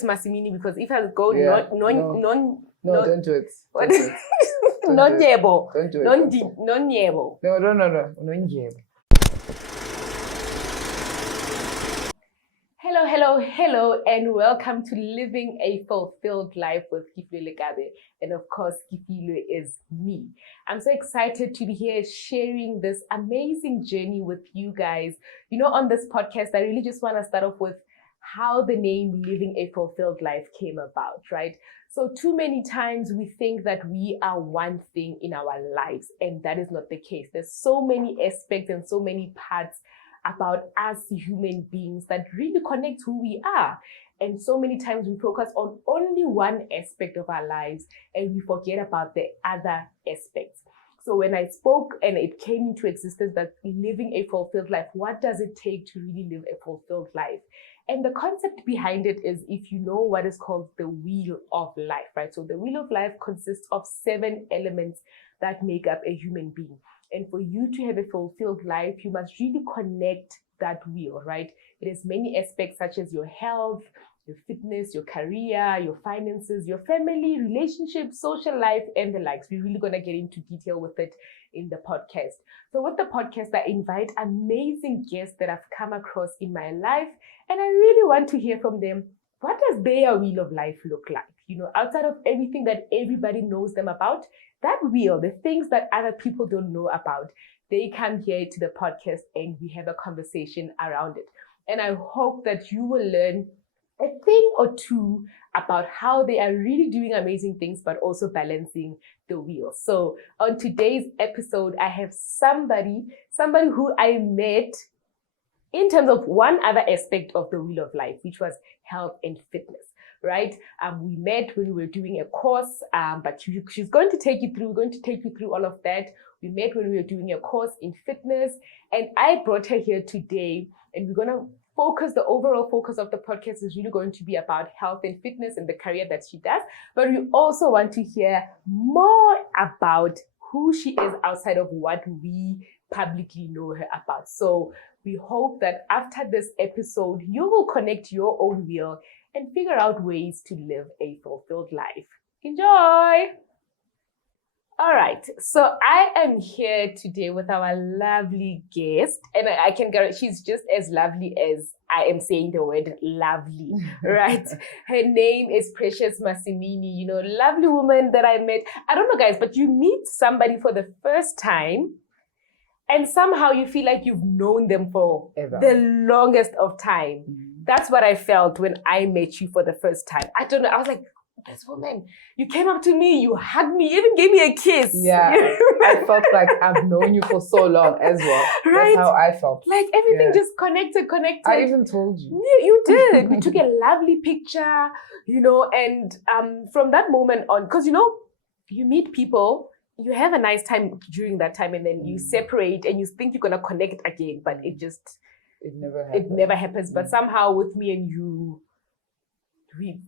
Precious Masimini, because if I go No, don't do it. Don't do it. non-yebo. Don't do it. Non-yebo. No. Non-yebo. Hello, and welcome to Living a Fulfilled Life with Kefilwe Lekabe. And of course, Kefilwe is me. I'm so excited to be here sharing this amazing journey with you guys. You know, on this podcast, I really just want to start off with how the name Living a Fulfilled Life came about, right? So too many times we think that we are one thing in our lives, and that is not the case. There's so many aspects and so many parts about us human beings that really connect who we are. And so many times we focus on only one aspect of our lives and we forget about the other aspects. So when I spoke and it came into existence that living a fulfilled life, what does it take to really live a fulfilled life? And the concept behind it is, if you know what is called the wheel of life, right? So the wheel of life consists of 7 elements that make up a human being. And for you to have a fulfilled life, you must really connect that wheel, right? It has many aspects such as your health, your fitness, your career, your finances, your family, relationships, social life, and the likes. We're really going to get into detail with it in the podcast. So with the podcast, I invite amazing guests that I've come across in my life, and I really want to hear from them. What does their wheel of life look like? You know, outside of everything that everybody knows them about, that wheel, the things that other people don't know about, they come here to the podcast and we have a conversation around it. And I hope that you will learn a thing or two about how they are really doing amazing things, but also balancing the wheel. So on today's episode, I have somebody who I met in terms of one other aspect of the wheel of life, which was health and fitness, right? We met when we were doing a course, but she's going to take you through all of that. We met when we were doing a course in fitness, and I brought her here today, and we're going to the overall focus of the podcast is really going to be about health and fitness and the career that she does. But we also want to hear more about who she is outside of what we publicly know her about. So we hope that after this episode, you will connect your own wheel and figure out ways to live a fulfilled life. Enjoy! All right, so I am here today with our lovely guest, and I can guarantee she's just as lovely as I am saying the word lovely, right? Her name is Precious Masimini, you know, lovely woman that I met. I don't know, guys, but you meet somebody for the first time, and somehow you feel like you've known them for the longest of time. Mm-hmm. That's what I felt when I met you for the first time. I don't know, I was like, this woman, you came up to me, you hugged me, you even gave me a kiss. Yeah, I felt like I've known you for so long as well. Right? That's how I felt. Like everything just connected. I even told you. You did. We took a lovely picture, you know, and from that moment on, because, you know, you meet people, you have a nice time during that time, and then you separate and you think you're going to connect again, but it never happens. But somehow with me and you,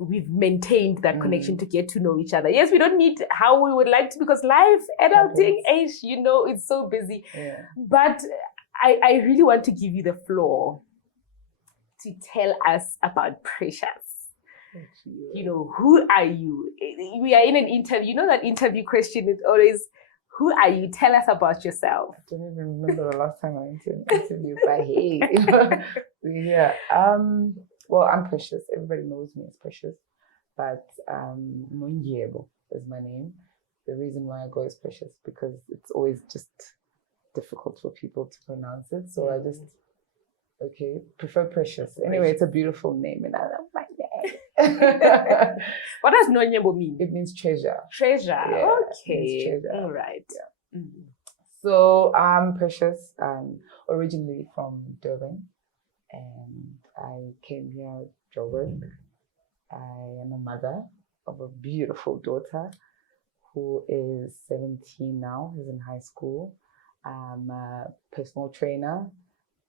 we've maintained that connection to get to know each other. Yes, we don't meet how we would like to, because life, adulting age, you know, it's so busy. Yeah. But I really want to give you the floor to tell us about Precious. You know, who are you? We are in an interview. You know that interview question is always, who are you? Tell us about yourself. I don't even remember the last time I interviewed, but hey. Yeah. Well, I'm Precious. Everybody knows me as Precious, but Invaluable is my name. The reason why I go as Precious because it's always just difficult for people to pronounce it. So I just prefer Precious. Anyway, it's a beautiful name, and I love my name. What does Invaluable mean? It means treasure. Treasure. Yeah, okay. Treasure. All right. Yeah. Mm-hmm. So I'm Precious. Originally from Durban. And I came here, Joburg. I am a mother of a beautiful daughter who is 17 now. He's in high school. I'm a personal trainer.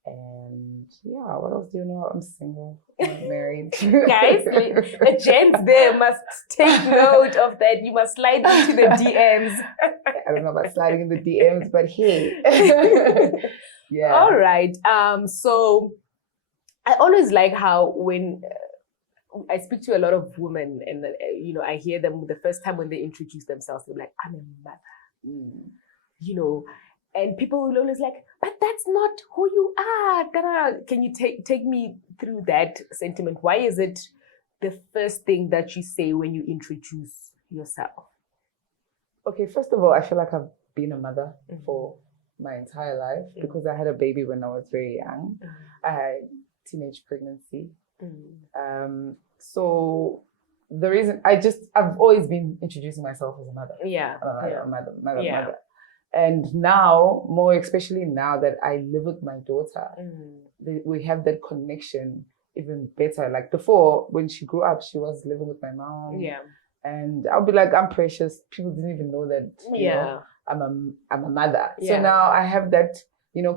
And yeah, what else do you know? I'm single. I'm married. Guys, the gents there must take note of that. You must slide into the DMs. I don't know about sliding in the DMs, but hey. Yeah. All right. So I always like how when I speak to a lot of women, and I hear them the first time when they introduce themselves, they're like, "I'm a mother," and people will always like, "But that's not who you are." Can you take me through that sentiment? Why is it the first thing that you say when you introduce yourself? Okay, first of all, I feel like I've been a mother for my entire life because I had a baby when I was very young. I had teenage pregnancy. So the reason I've always been introducing myself as a mother. Mother. And now, more especially now that I live with my daughter, we have that connection even better. Like before, when she grew up, she was living with my mom. Yeah. And I'll be like, I'm Precious. People didn't even know that, you know, I'm a mother. Yeah. So now I have that,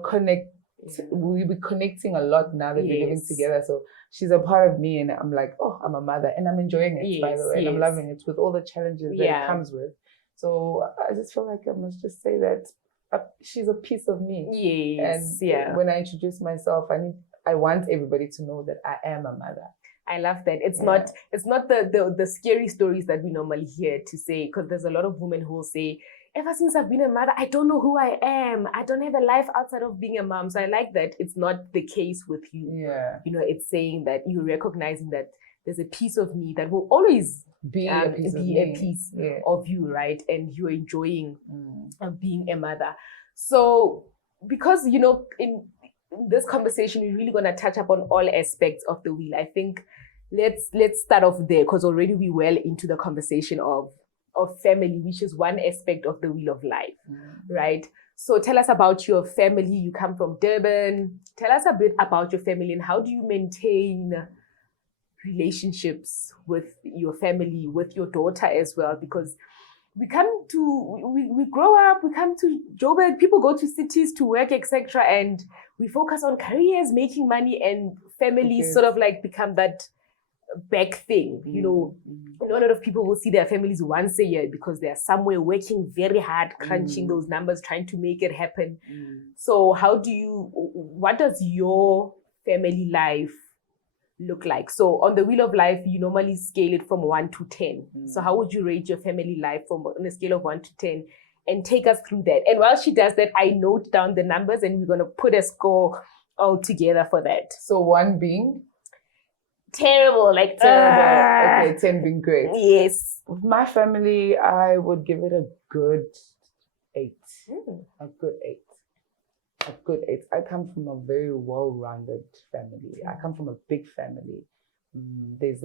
connect. We'll be connecting a lot now that we're living together. So she's a part of me and I'm like, oh, I'm a mother. And I'm enjoying it, by the way. And I'm loving it with all the challenges that it comes with. So I just feel like I must just say that she's a piece of me. Yes. And when I introduce myself, I want everybody to know that I am a mother. I love that. It's not the scary stories that we normally hear to say, because there's a lot of women who will say, ever since I've been a mother, I don't know who I am. I don't have a life outside of being a mom. So I like that it's not the case with you. Yeah. It's saying that you're recognizing that there's a piece of me that will always be a piece of you, right? And you're enjoying being a mother. So because, in this conversation, we're really going to touch upon all aspects of the wheel. I think let's start off there, because already we're well into the conversation of family, which is one aspect of the wheel of life, right? So tell us about your family. You come from Durban. Tell us a bit about your family and how do you maintain relationships with your family, with your daughter as well, because we grow up, we come to Joburg, people go to cities to work, etc. And we focus on careers, making money, and families sort of like become that back thing. A lot of people will see their families once a year because they're somewhere working very hard, crunching those numbers, trying to make it happen. So what does your family life look like? So on the wheel of life, you normally scale it from 1 to 10. So how would you rate your family life on a scale of 1 to 10? And take us through that. And while she does that, I note down the numbers and we're going to put a score all together for that. So 1 being? Terrible. Okay, 10 being great. Yes. With my family, I would give it a good 8. A good 8. A good 8. I come from a very well-rounded family. I come from a big family. There's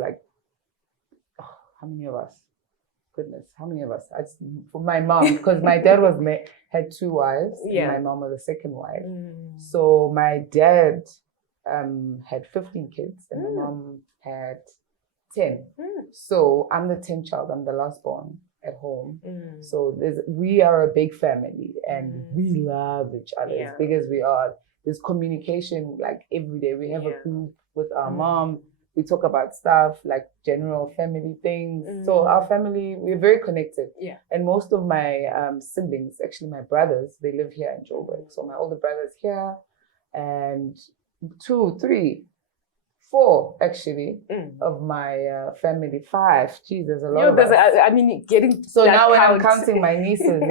how many of us? Goodness, how many of us? For my mom, because my dad had 2 wives, and my mom was the second wife. So my dad had 15 kids, and my mom had 10. So I'm the 10th child. I'm the last born at home. So we are a big family, and we love each other as big as we are. There's communication every day. We have a group with our mom. We talk about stuff like general family things. So our family, we're very connected. Yeah. And most of my siblings, actually my brothers, they live here in Joburg. So my older brother's here, and 2, 3, 4 actually of my family. 5. Geez, there's a lot of us. Getting so now when I'm counting my nieces,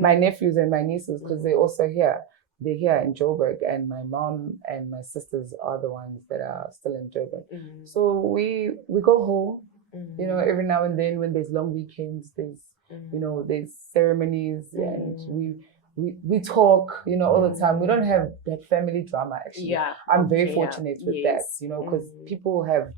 my nephews and my nieces, because they're also here. They're here in Joburg, and my mom and my sisters are the ones that are still in Joburg. So we go home, every now and then when there's long weekends, there's there's ceremonies, and we talk, all the time. We don't have that family drama actually. Yeah, I'm very fortunate with that, because people have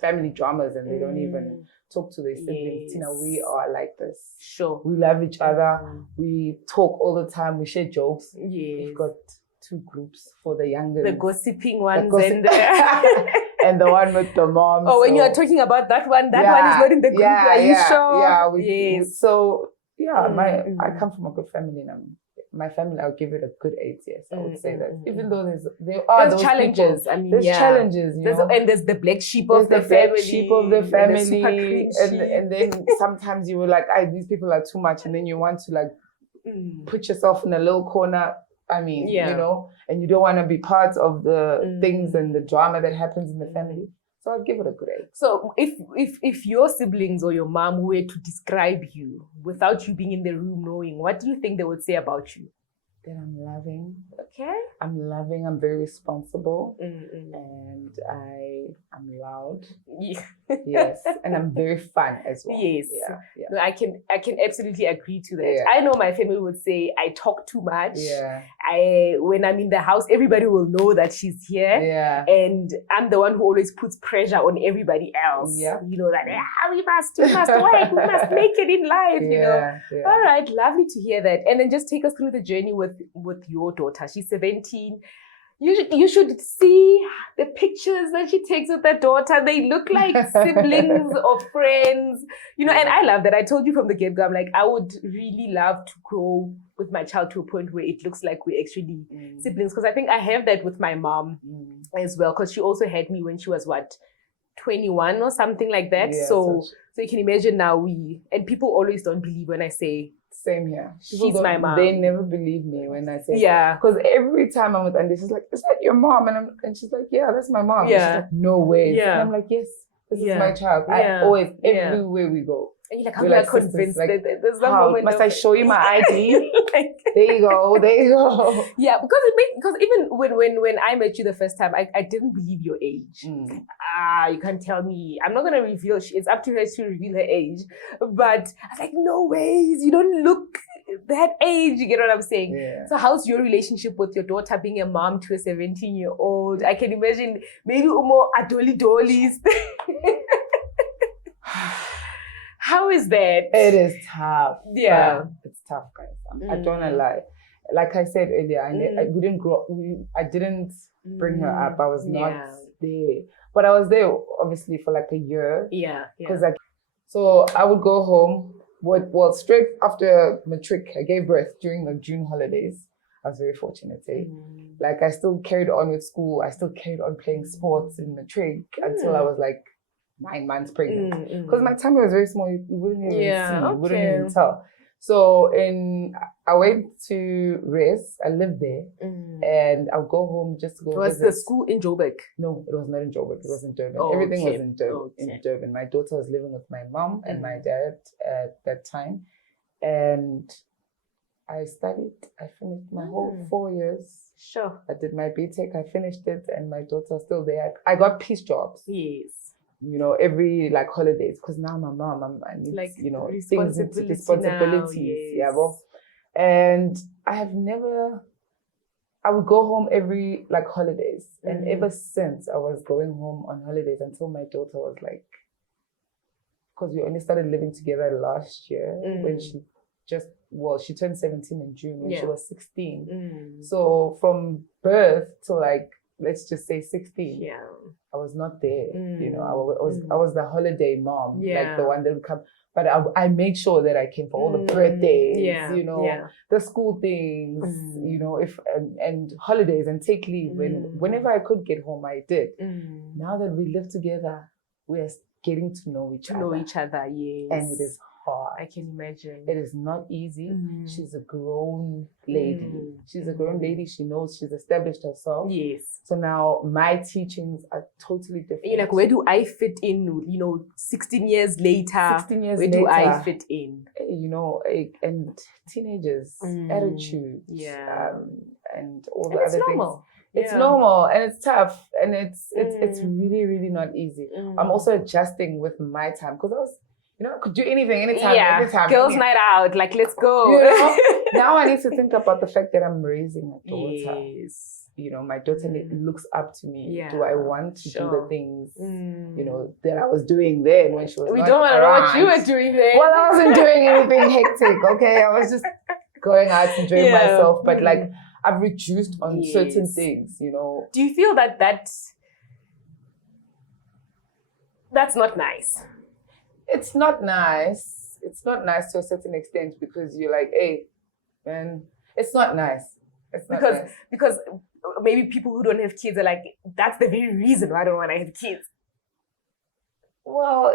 family dramas and they don't even talk to their siblings. We are like this. Sure. We love each other. We talk all the time. We share jokes. Yes. We've got 2 groups for the younger. The gossiping ones and and the one with the mom. Oh, when you're talking about that one, that one is not in the group. Are you sure? Yeah. I come from a good family, and my family, I'll give it a good 8. Yes, I would say that. Even though there are those challenges. People, there's challenges, and there's the black sheep of the family. And then sometimes you were like, these people are too much, and then you want to put yourself in a little corner. and you don't want to be part of the things and the drama that happens in the family. So I'd give it a good 8. So if your siblings or your mom were to describe you without you being in the room knowing, what do you think they would say about you? That I'm loving. Okay. I'm loving. I'm very responsible. Mm-mm. And I'm loud. Yeah. Yes. And I'm very fun as well. Yes. Yeah. No, I can absolutely agree to that. Yeah. I know my family would say I talk too much. Yeah. When I'm in the house, everybody will know that she's here. Yeah. And I'm the one who always puts pressure on everybody else. Yeah. You know, that we must work, we must make it in life, you know. Yeah. All right, lovely to hear that. And then just take us through the journey with your daughter. She's 17. You should see the pictures that she takes with her daughter. They look like siblings or friends, you know. And I love that. I told you from the get-go, I'm like, I would really love to grow with my child to a point where it looks like we're actually siblings. Because I think I have that with my mom as well. Because she also had me when she was 21 or something like that. Yeah, so you can imagine now and people always don't believe when I say, same here. She's my mom. They never believe me when I say, yeah. Because every time I'm with Andy, she's like, is that your mom? And she's like, yeah, that's my mom. Yeah. And she's like, no way. Yeah. And I'm like, yes, this is my child. Yeah. I always, everywhere we go. And you're like, I'm not convinced. Like, there's that moment. Must I show you my ID? Like, there you go. Yeah, because even when I met you the first time, I didn't believe your age. You can't tell me. I'm not gonna reveal. It's up to her to reveal her age. But I was like, no ways. You don't look that age. You get what I'm saying? Yeah. So how's your relationship with your daughter being a mom to a 17-year-old? I can imagine maybe more adoli-dolis. How is that? It is tough. Yeah. It's tough, guys. I don't wanna lie. Like I said earlier, we didn't grow. I didn't bring her up. I was not there. But I was there, obviously, for like a year. Yeah. Because so I would go home. Well, straight after matric, I gave birth during the June holidays. I was very fortunate. Like I still carried on with school. I still carried on playing sports in matric until I was like 9 months pregnant. Because my tummy was very small. You wouldn't even see. You wouldn't even tell. So I went to Res. I lived there, and I'll go home just to go. Was the school in Joburg? No, it was not in Joburg. It was in Durban. Oh, Everything okay. was in Durban. In Durban. My daughter was living with my mom and my dad at that time, and I studied. I finished my whole 4 years. Sure. I did my BTech. I finished it, and my daughter's still there. I got piece jobs. Yes. You know, every like holidays, because now my mom, I need, like, you know, responsibilities. Yeah, well, and I have never. I would go home every like holidays, and ever since I was going home on holidays until my daughter was like, because we only started living together last year when she she turned 17 in June when she was 16. So from birth to like, let's just say 16. Yeah. I was not there. You know, I was the holiday mom, like the one that would come. But I made sure that I came for all the birthdays, you know, the school things, you know, and holidays and take leave. Whenever I could get home, I did. Now that we live together, we are getting to know each other. Yes. And it is hard. I can imagine. It is not easy. She's a grown lady. She's a grown lady. She knows, she's established herself. Yes. So now my teachings are totally different. You're like, where do I fit in? You know, 16 years later. 16 years where later. Where do I fit in? You know, and teenagers, attitudes. Yeah. And all the other normal. things. It's normal and it's tough and it's really, really not easy. I'm also adjusting with my time because I could do anything, anytime, anytime. Girls' night out, like, let's go. You know? Now I need to think about the fact that I'm raising a daughter. Yes. You know, my daughter looks up to me. Yeah. Do I want to do the things, you know, that I was doing then when she was We don't want to know what you were doing then. Well, I wasn't doing anything hectic, okay? I was just going out enjoying myself. But like, I've reduced on certain things, you know. Do you feel that that's not nice? It's not nice. It's not nice to a certain extent because you're like, hey, man, it's not nice. It's not nice. Because maybe people who don't have kids are like, that's the very reason why I don't want to have kids. Well,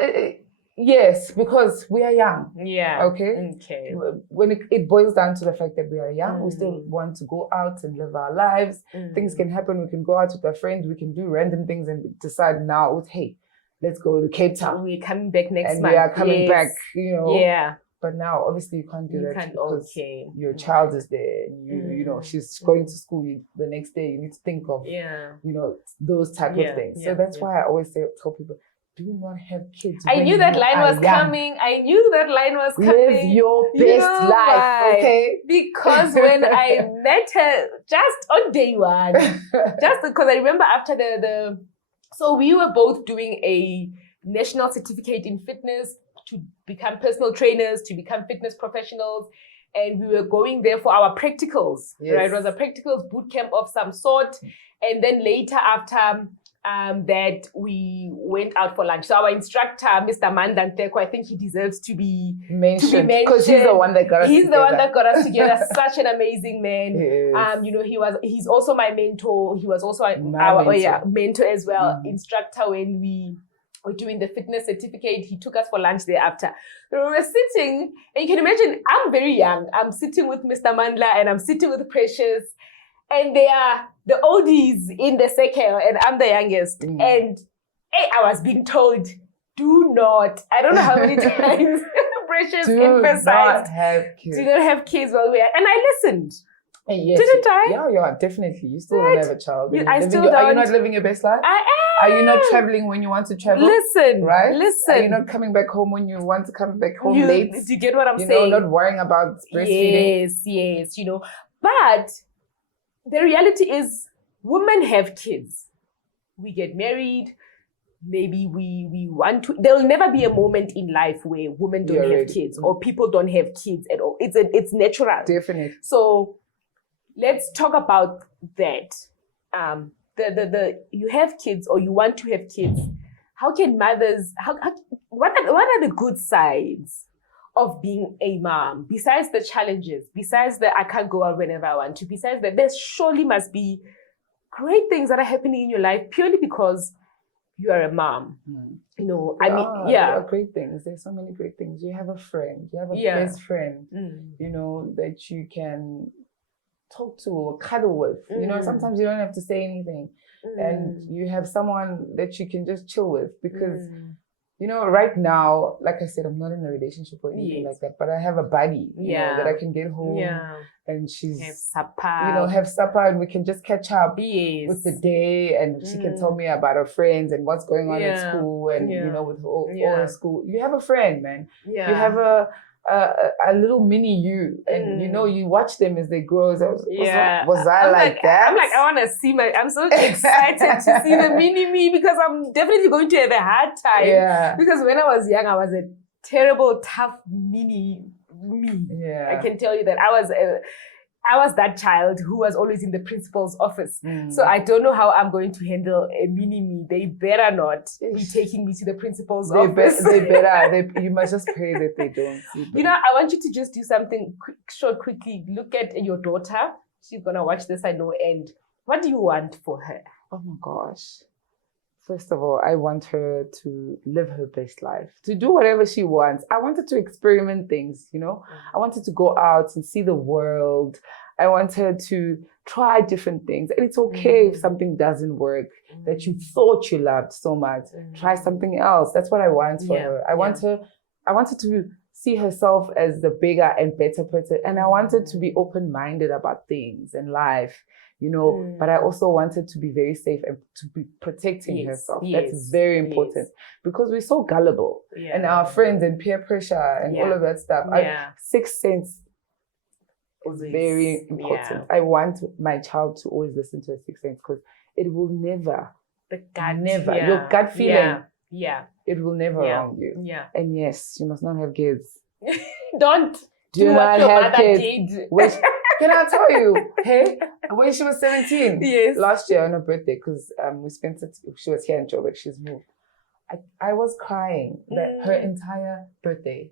Yes, because we are young. Yeah. Okay. Okay. When it boils down to the fact that we are young, we still want to go out and live our lives. Things can happen. We can go out with our friends. We can do random things and decide now, hey, let's go to Cape Town. We're coming back next month. And we are coming back, you know. Yeah. But now, obviously, you can't do that because okay. your child is there. And you know, she's going to school the next day. You need to think of, you know, those type of things. So that's why I always tell people, do not have kids. I knew that line was coming. I knew that line was coming. Live your best life, okay? Because when I met her just on day one, just because I remember after so we were both doing a national certificate in fitness to become personal trainers, to become fitness professionals. And we were going there for our practicals, right? It was a practicals boot camp of some sort. And then later after that we went out for lunch. So our instructor, Mr. Mandantheko, I think he deserves to be mentioned because he's the one that got us together. He's the one that got us together. Such an amazing man. You know, he's also my mentor. He was also our mentor as well, instructor when we were doing the fitness certificate. He took us for lunch thereafter. So we were sitting, and you can imagine, I'm very young. I'm sitting with Mr. Mandla and I'm sitting with Precious. And they are the oldies in the circle, and I'm the youngest. And I was being told, do not, I don't know how many times Precious emphasized, do not have kids while we are. And I listened. Yes, didn't I? Yeah, definitely. You still don't have a child. I still don't. Are you not living your best life? I am. Are you not traveling when you want to travel? Listen, right? Listen. Are you not coming back home when you want to come back home late? Do you get what I'm saying? You know, not worrying about breastfeeding. Yes, you know. But the reality is, women have kids. We get married. Maybe we want to. There will never be a moment in life where women don't have kids or people don't have kids at all. It's natural. Definitely. So let's talk about that. You have kids or you want to have kids. How can mothers? What are the good sides of being a mom? Besides the challenges, besides the I can't go out whenever I want to, besides that, there surely must be great things that are happening in your life purely because you are a mom. You know, there are great things. There's so many great things. You have a friend. You have a best friend. You know, that you can talk to or cuddle with. You know, sometimes you don't have to say anything, and you have someone that you can just chill with because. You know, right now, like I said, I'm not in a relationship or anything like that, but I have a buddy, you know, that I can get home and she's, have supper and we can just catch up with the day and she can tell me about her friends and what's going on at school and, you know, with all her school. You have a friend, man. You have a little mini you and you know you watch them as they grow. Was I like that? I'm like, I want to see I'm so excited to see the mini me because I'm definitely going to have a hard time because when I was young I was a terrible tough mini me. I can tell you that I was that child who was always in the principal's office. So I don't know how I'm going to handle a mini me. They better not be taking me to the principal's office. You must just pray that they don't. You know, I want you to just do something quickly. Look at your daughter. She's going to watch this, I know. And what do you want for her? Oh my gosh. First of all, I want her to live her best life, to do whatever she wants. I want her to experiment things, you know. I want her to go out and see the world. I want her to try different things. And it's okay if something doesn't work that you thought you loved so much. Try something else. That's what I want for her. I want her to see herself as the bigger and better person. And I want her to be open-minded about things and life. You know, but I also want her to be very safe and to be protecting herself. That's very important because we're so gullible and our friends and peer pressure and all of that stuff. Sixth sense is very important. I want my child to always listen to a sixth sense because it will never, your gut feeling, it will never wrong you. And yes, you must not have kids. Don't do what your mother did. Can I tell you, hey, when she was 17, last year on her birthday, because we spent it, she was here in Joburg, she's moved. I was crying her entire birthday.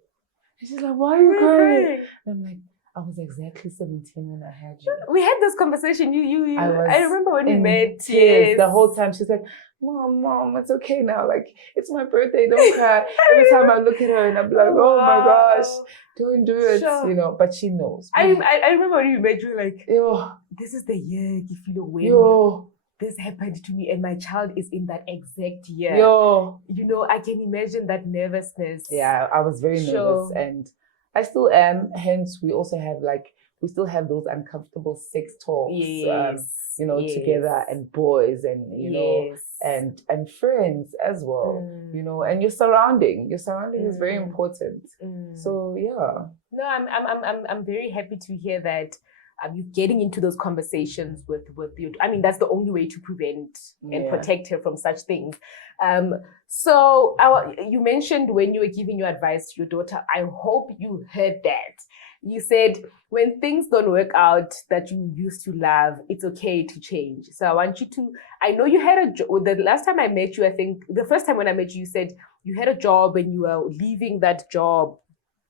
And she's like, why are you crying? And I'm like, I was exactly 17 when I had you. We had this conversation. You. I remember when we met. Tears Yes. the whole time. She's like, Mom, it's okay now. Like, it's my birthday. Don't cry. Every time I look at her and I'm like, oh my gosh, don't do it. Sure. You know, but she knows. I remember when we met, you were like, this is the year, Kefilwe, when this happened to me, and my child is in that exact year. You know, I can imagine that nervousness. Yeah, I was very nervous, and I still am. Hence, we still have those uncomfortable sex talks. You know, together, and boys, and you know, and friends as well. You know, and your surrounding is very important. So yeah. No, I'm very happy to hear that. You getting into those conversations with you. I mean, that's the only way to prevent and protect her from such things. So you mentioned when you were giving your advice to your daughter, I hope you heard that. You said, when things don't work out that you used to love, it's okay to change. So I want you to, I know you had a job. The last time I met you, I think the first time when I met you, you said you had a job and you were leaving that job,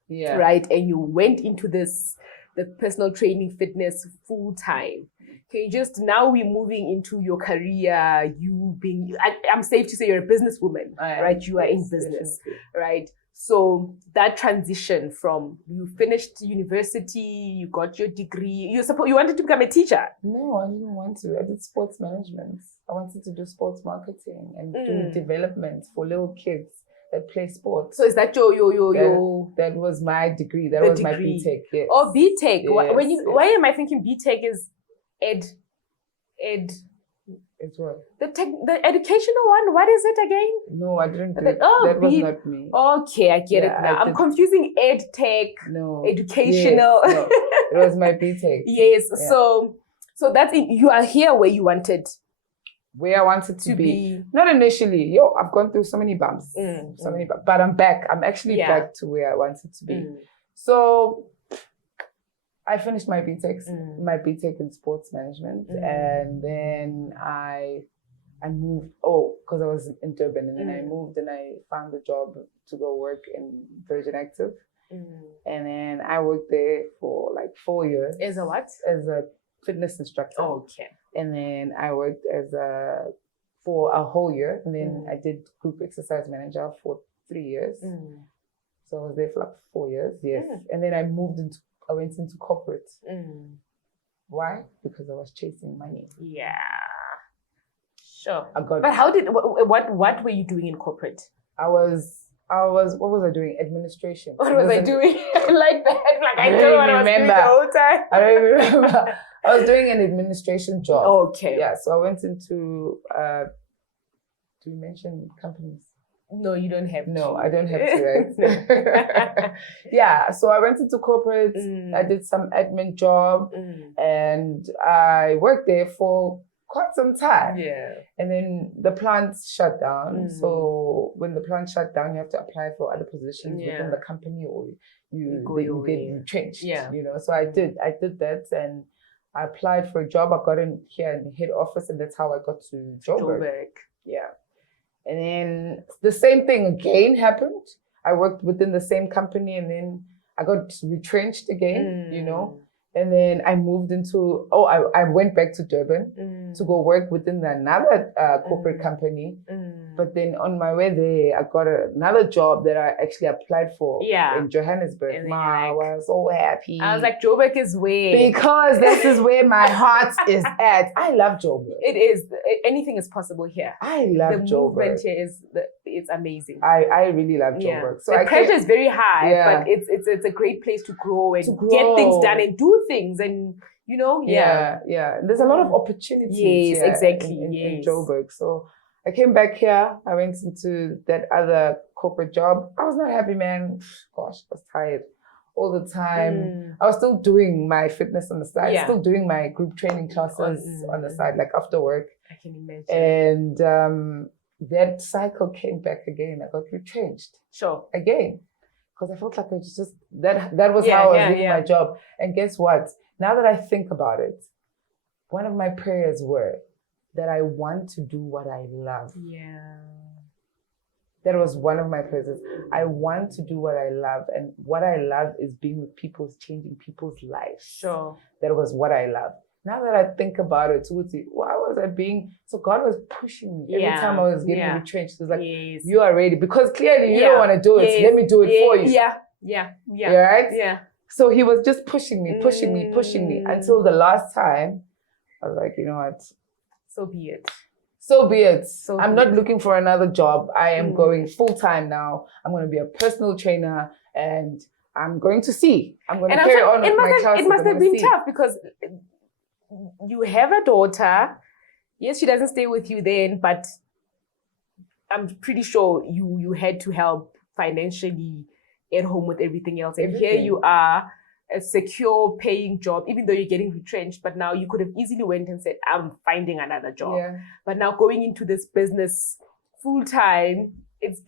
right? And you went into the personal training fitness full time. Okay, just now we're moving into your career, you being, I'm safe to say you're a businesswoman, right? You are in business, right? So that transition from you finished university, you got your degree, you wanted to become a teacher? No, I didn't want to. I did sports management. I wanted to do sports marketing and do development for little kids that play sports. So is that your that was my degree. That was my BTech. Yes. Oh, BTech. Yes, why am I thinking BTech is ed? It's what? The educational one. What is it again? No, I didn't do that. Was not me. Okay, I get it now. I'm confusing ed tech. No. Educational. Yes, no. It was my BTech. Yes. Yeah. So that's it. You are here where you wanted. Where I wanted to be. Not initially. I've gone through so many bumps. So many bumps. But I'm back. I'm actually back to where I wanted to be. So I finished my BTech in sports management, and then I moved. Because I was in Durban, and then I moved and I found a job to go work in Virgin Active, and then I worked there for like 4 years. As a what? As a fitness instructor. Okay. And then I worked for a whole year, and then I did group exercise manager for 3 years. So I was there for like 4 years. Yes, and then I went into corporate. Why? Because I was chasing money. Yeah, sure. But how did what were you doing in corporate? I was. What was I doing? Administration. What was I doing? Like that? Like I don't know what I was doing the whole time. I don't even remember. I was doing an administration job. Okay. Yeah. So I went into. Do you mention companies? No, you don't have to. No, I don't have to, right? Yeah, so I went into corporate, I did some admin job, and I worked there for quite some time. Yeah. And then the plant shut down. So when the plant shut down, you have to apply for other positions within the company, or you get retrenched. Yeah. You know, so I did that, and I applied for a job. I got in here in the head office, and that's how I got to Joburg. Yeah. And then the same thing again happened. I worked within the same company, and then I got retrenched again, you know. And then I moved into, I went back to Durban to go work within another corporate company. But then on my way there, I got another job that I actually applied for in Johannesburg. I was so happy. I was like, Joburg is where? Because this is where my heart is at. I love Joburg. It is. Anything is possible here. I love Joburg. The movement here it's amazing. I really love Joburg. So the pressure is very high, but it's a great place to grow and get things done and do things, and you know, There's a lot of opportunities. Yes, exactly. In Joburg. So I came back here. I went into that other corporate job. I was not happy, man. Gosh, I was tired all the time. I was still doing my fitness on the side, still doing my group training classes on the side, like after work. I can imagine. And that cycle came back again. I got retrenched. Sure. Again. Because I felt like I was just, that was how I was doing my job. And guess what? Now that I think about it, one of my prayers were that I want to do what I love. Yeah. That was one of my places. I want to do what I love, and what I love is being with people, changing people's lives. Sure. That was what I love. Now that I think about it, why was I being, so God was pushing me. Every time I was getting retrenched, it was like, you are ready. Because clearly you don't want to do it. Let me do it for you. Yeah. Right? Yeah. So he was just pushing me until the last time I was like, you know what? So be it. So be it. So I'm not looking for another job. I am going full-time now. I'm going to be a personal trainer, and I'm going to see. I'm going to carry on with my classes. It must have been tough because you have a daughter. Yes, she doesn't stay with you then, but I'm pretty sure you had to help financially at home with everything else. And here you are, a secure paying job, even though you're getting retrenched, but now you could have easily went and said, I'm finding another job. Yeah. But now going into this business full time,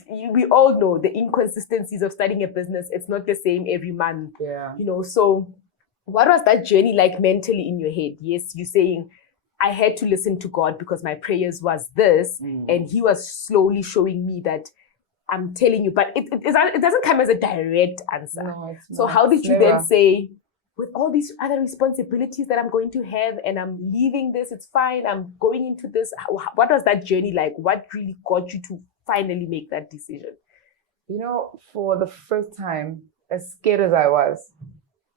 we all know the inconsistencies of starting a business. It's not the same every month. Yeah. You know, so what was that journey like mentally in your head? Yes, you're saying, I had to listen to God because my prayers was this, and he was slowly showing me that I'm telling you, but it doesn't come as a direct answer. No, so how did you then say, with all these other responsibilities that I'm going to have and I'm leaving this, it's fine, I'm going into this. What was that journey like? What really got you to finally make that decision? You know, for the first time, as scared as I was,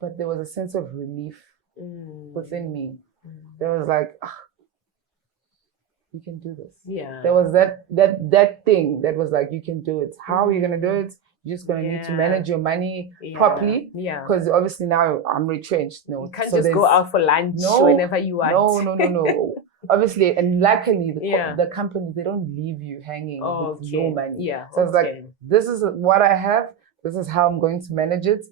but there was a sense of relief within me. There was like, you can do this. Yeah. There was that thing that was like, you can do it. How are you gonna do it? You're just gonna need to manage your money properly. Yeah. Because obviously now I'm retrenched. No, you can't just go out for lunch whenever you want. No. Obviously, and luckily the company, they don't leave you hanging with no money. Yeah. So it's like, this is what I have. This is how I'm going to manage it.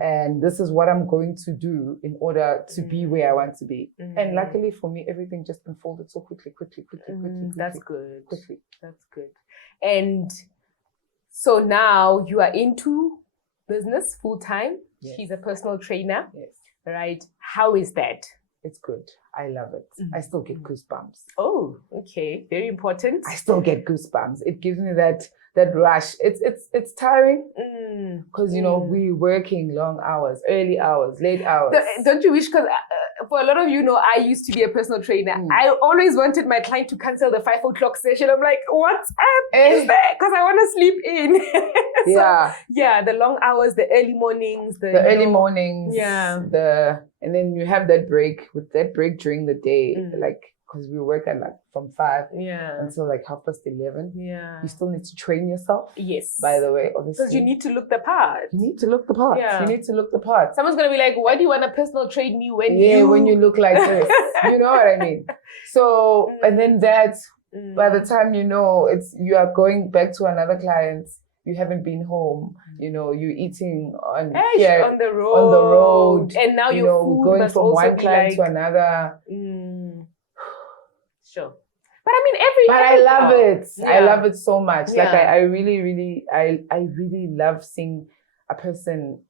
And this is what I'm going to do in order to be where I want to be. And luckily for me, everything just unfolded so quickly. That's good. That's good. And so now you are into business full time. Yes. She's a personal trainer. Yes. Right. How is that? It's good. I love it. I still get goosebumps. Oh, okay. Very important. I still get goosebumps. It gives me that rush. It's tiring because you know we're working long hours, early hours, late hours. Don't you wish? Because for a lot of you know, I used to be a personal trainer. I always wanted my client to cancel the 5 o'clock session. I'm like, what's up? Is there? Because I want to sleep in. So, the long hours, the early mornings, and then you have that break. With that break during the day, like. Because we work at like from 5 until like 11:30. Yeah. You still need to train yourself. Yes. By the way, obviously. Because you need to look the part. You need to look the part. Yeah. You need to look the part. Someone's gonna be like, why do you want to personal train me when when you look like this? You know what I mean? So and then that by the time you know you are going back to another client. You haven't been home, you know, you're eating on the road. And now your food going must from also one be client like, to another. Sure. But I mean, I love it. Yeah. I love it so much. Yeah. Like I really love seeing a person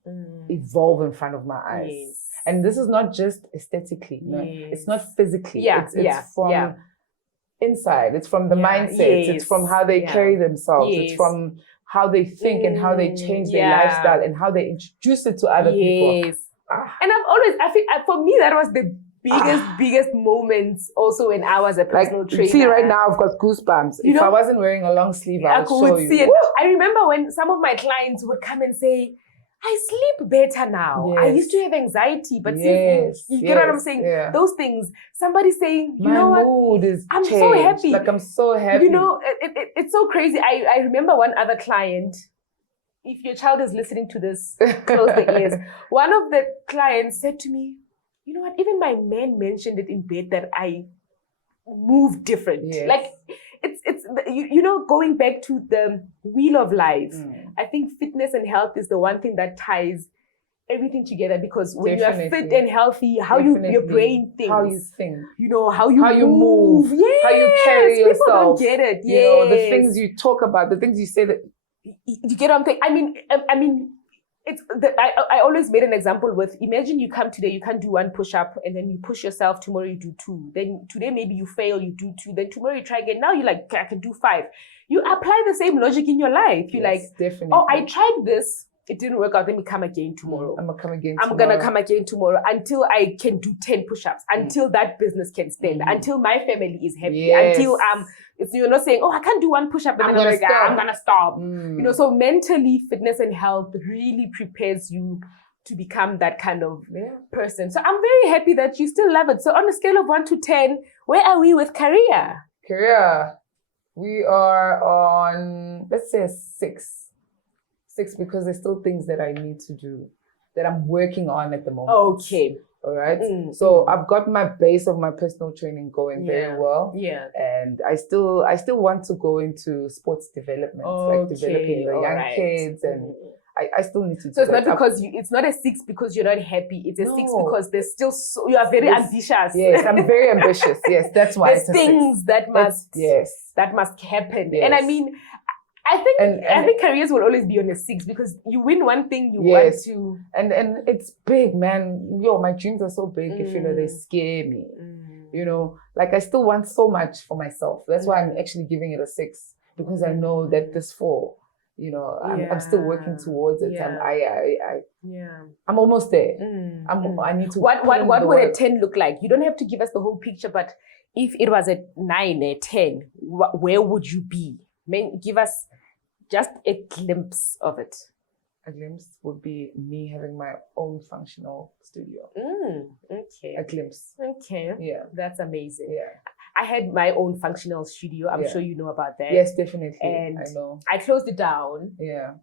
evolve in front of my eyes. Yes. And this is not just aesthetically. No? It's not physically. It's from inside. It's from the mindset. It's from how they carry themselves. It's from how they think and how they change their lifestyle and how they introduce it to other people. And I think for me, that was the biggest moments also when I was a personal trainer. See right now I've got goosebumps. If I wasn't wearing a long sleeve, I would show you. See it. I remember when some of my clients would come and say, I sleep better now. Yes. I used to have anxiety, but since you get what I'm saying? Yeah. Those things, somebody saying, you know what? My mood is I'm changed. so happy. Like I'm so happy. You know, it's so crazy. I remember one other client. If your child is listening to this, close the ears. One of the clients said to me, you know what? Even my man mentioned it in bed that I move different. Yes. Like it's you know, going back to the wheel of life. I think fitness and health is the one thing that ties everything together, because when you are fit and healthy, how your brain thinks, how you think, you know, how you move, yes, how you carry people yourself. People don't get it. You know, the things you talk about, the things you say that you get what I'm saying. I mean, I always made an example with, imagine you come today, you can't do one push-up, and then you push yourself, tomorrow you do 2. Then today maybe you fail, you do 2. Then tomorrow you try again. Now you're like, okay, I can do 5. You apply the same logic in your life. You're like, definitely. Oh, I tried this. It didn't work out. Let me come again tomorrow. I'm gonna come again tomorrow until I can do 10 push-ups, until that business can stand, until my family is happy, until you're not saying, oh, I can't do one push-up, and I'm gonna stop. So mentally, fitness and health really prepares you to become that kind of person. So I'm very happy that you still love it. So on a scale of 1 to 10, where are we with career? Career, we are on, let's say, a 6. 6, because there's still things that I need to do that I'm working on at the moment. Okay. All right. So I've got my base of my personal training going very well. Yeah. And I still want to go into sports development, like developing the young kids, and I still need to do So it's that. not because it's not a 6 because you're not happy. It's a 6 because there's still you are very ambitious. Yes, I'm very ambitious. Yes, that's why there's things that must happen. Yes. And I mean, I think careers will always be on a 6 because you win one thing, you want to, and it's big, man. My dreams are so big. If they scare me, like I still want so much for myself. That's why I'm actually giving it a 6, because I know that this 4, I'm still working towards it. I'm almost there. I need to. What would a 10 look like? You don't have to give us the whole picture, but if it was a 9, a 10, where would you be? Give us just a glimpse of it. A glimpse would be me having my own functional studio. Okay. A glimpse. Okay. Yeah. That's amazing. Yeah. I had my own functional studio. I'm sure you know about that. Yes, definitely. And I know. I closed it down. Yeah.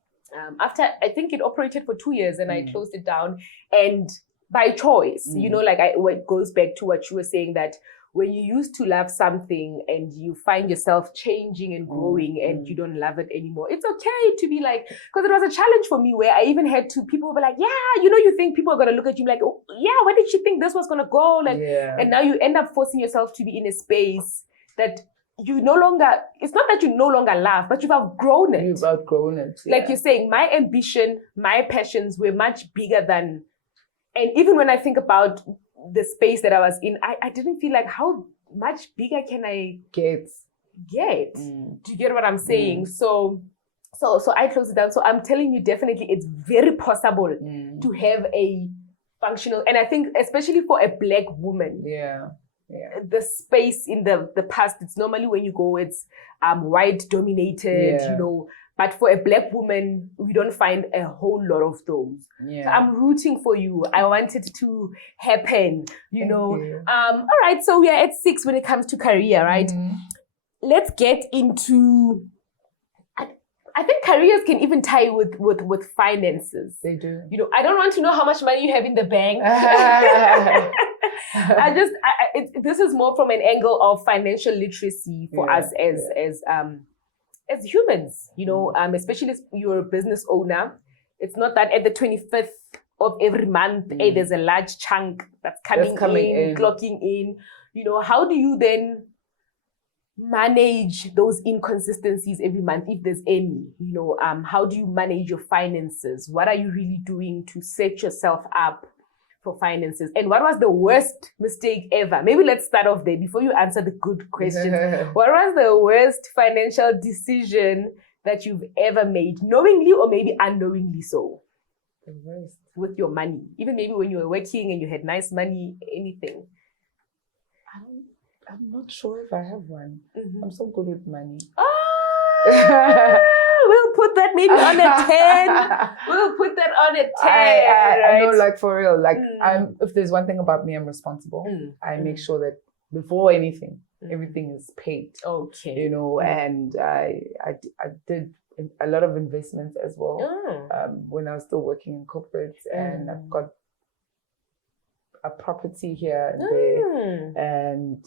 After, I think it operated for 2 years, and I closed it down. And by choice, it goes back to what you were saying, that when you used to love something and you find yourself changing and growing and you don't love it anymore, it's okay to be like, because it was a challenge for me where I even had to, people were like, you think people are going to look at you like, oh, yeah, where did she think this was going to go? And now you end up forcing yourself to be in a space that you no longer, it's not that you no longer love, but you've outgrown it. You've outgrown it. Yeah. Like you're saying, my ambition, my passions were much bigger than, and even when I think about the space that I was in, I didn't feel like, how much bigger can I get? Do you get what I'm saying? So I closed it down. So I'm telling you, definitely it's very possible to have a functional, and I think especially for a Black woman, the space in the past, it's normally when you go, it's white dominated, but for a Black woman, we don't find a whole lot of those. So I'm rooting for you. I want it to happen, you know. All right, so we are at 6 when it comes to career, right? Let's get into, I think careers can even tie with finances. They do. I don't want to know how much money you have in the bank. This is more from an angle of financial literacy for us as humans, especially if you're a business owner. It's not that at the 25th of every month, there's a large chunk that's coming in, clocking in. How do you then manage those inconsistencies every month, if there's any? How do you manage your finances? What are you really doing to set yourself up for finances? And what was the worst mistake ever? Maybe let's start off there before you answer the good questions. What was the worst financial decision that you've ever made, knowingly or maybe unknowingly so? The worst. With your money. Even maybe when you were working and you had nice money, anything. I'm not sure if I have one. I'm so good with money. We'll put that maybe on a 10. We'll put that on a 10. I know, like, for real. Like, if there's one thing about me, I'm responsible. I make sure that before anything, everything is paid. Okay. And I did a lot of investments as well when I was still working in corporate, and I've got a property here and there, and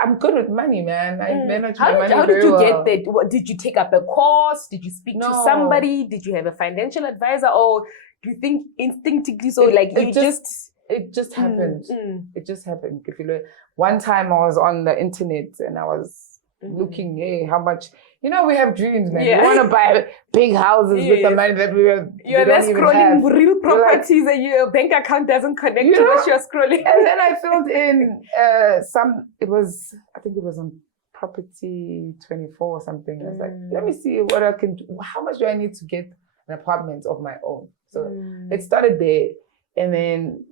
I'm good with money, man. I manage my money very well. How did you get that? Did you take up a course? Did you speak to somebody? Did you have a financial advisor? Or do you think instinctively so? It just happened. It just happened. Kefilwe. One time I was on the internet and I was looking, how much you know, we have dreams, man. Yeah. We want to buy big houses with the money that we You're don't there even scrolling have. real You're like, properties and your bank account doesn't connect You to what know? you're scrolling. and then I filled in I think it was on Property 24 or something. I was like, let me see what I can do. How much do I need to get an apartment of my own? So it started there. And then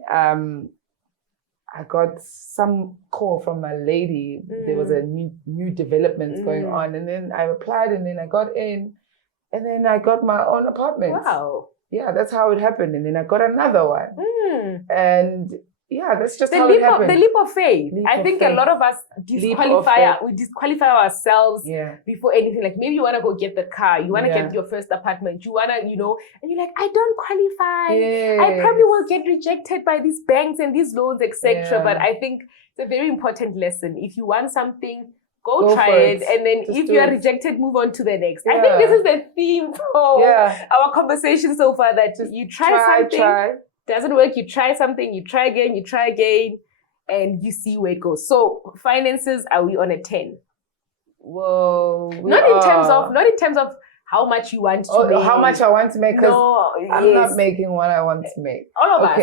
I got some call from a lady. There was a new developments going on. And then I applied and then I got in. And then I got my own apartment. Wow. Yeah, that's how it happened. And then I got another one. And yeah, that's just the how leap it happened. The leap of faith. Leap I of think faith. a lot of us we disqualify ourselves before anything. Like maybe you want to go get the car, you want to get your first apartment, you want to, and you're like, I don't qualify. I probably will get rejected by these banks and these loans, etc. But I think it's a very important lesson. If you want something, go try it. And then if you are rejected, move on to the next. I think this is the theme for our conversation so far, that you try something. Doesn't work, you try something, you try again, and you see where it goes. So finances, are we on a 10? Whoa. Not in terms of how much you want to make. How much I want to make, because no, I'm not making what I want to make. All of us.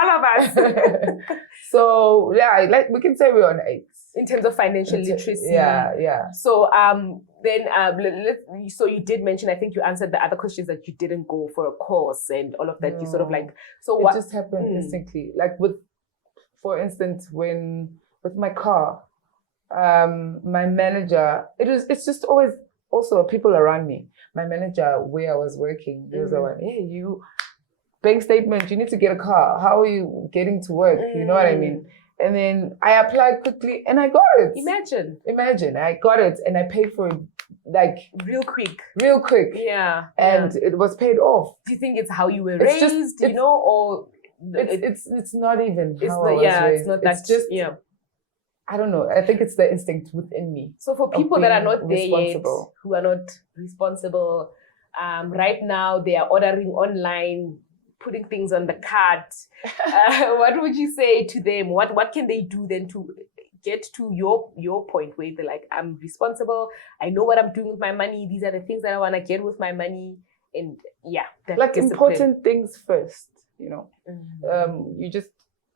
All of us. So yeah, like we can say we're on 8. In terms of financial literacy. Yeah. So so you did mention, I think you answered the other questions, that you didn't go for a course and all of that. You sort of like, so what? It just happened instantly. Like for instance, with my car, my manager, it's just always also people around me. My manager, where I was working, he was like, hey, you, bank statement, you need to get a car. How are you getting to work? You know what I mean? And then I applied quickly and I got it. Imagine, I got it and I paid for it like real quick. Yeah. And it was paid off. Do you think it's how you were raised, or it's not even how I was raised. It's not that. It's just, I don't know. I think it's the instinct within me. So for people that are not there yet, who are not responsible, right now they are ordering online, putting things on the cart. What would you say to them? What can they do then to get to your point where they're like, I'm responsible, I know what I'm doing with my money, these are the things that I want to get with my money, and like important things first, you just,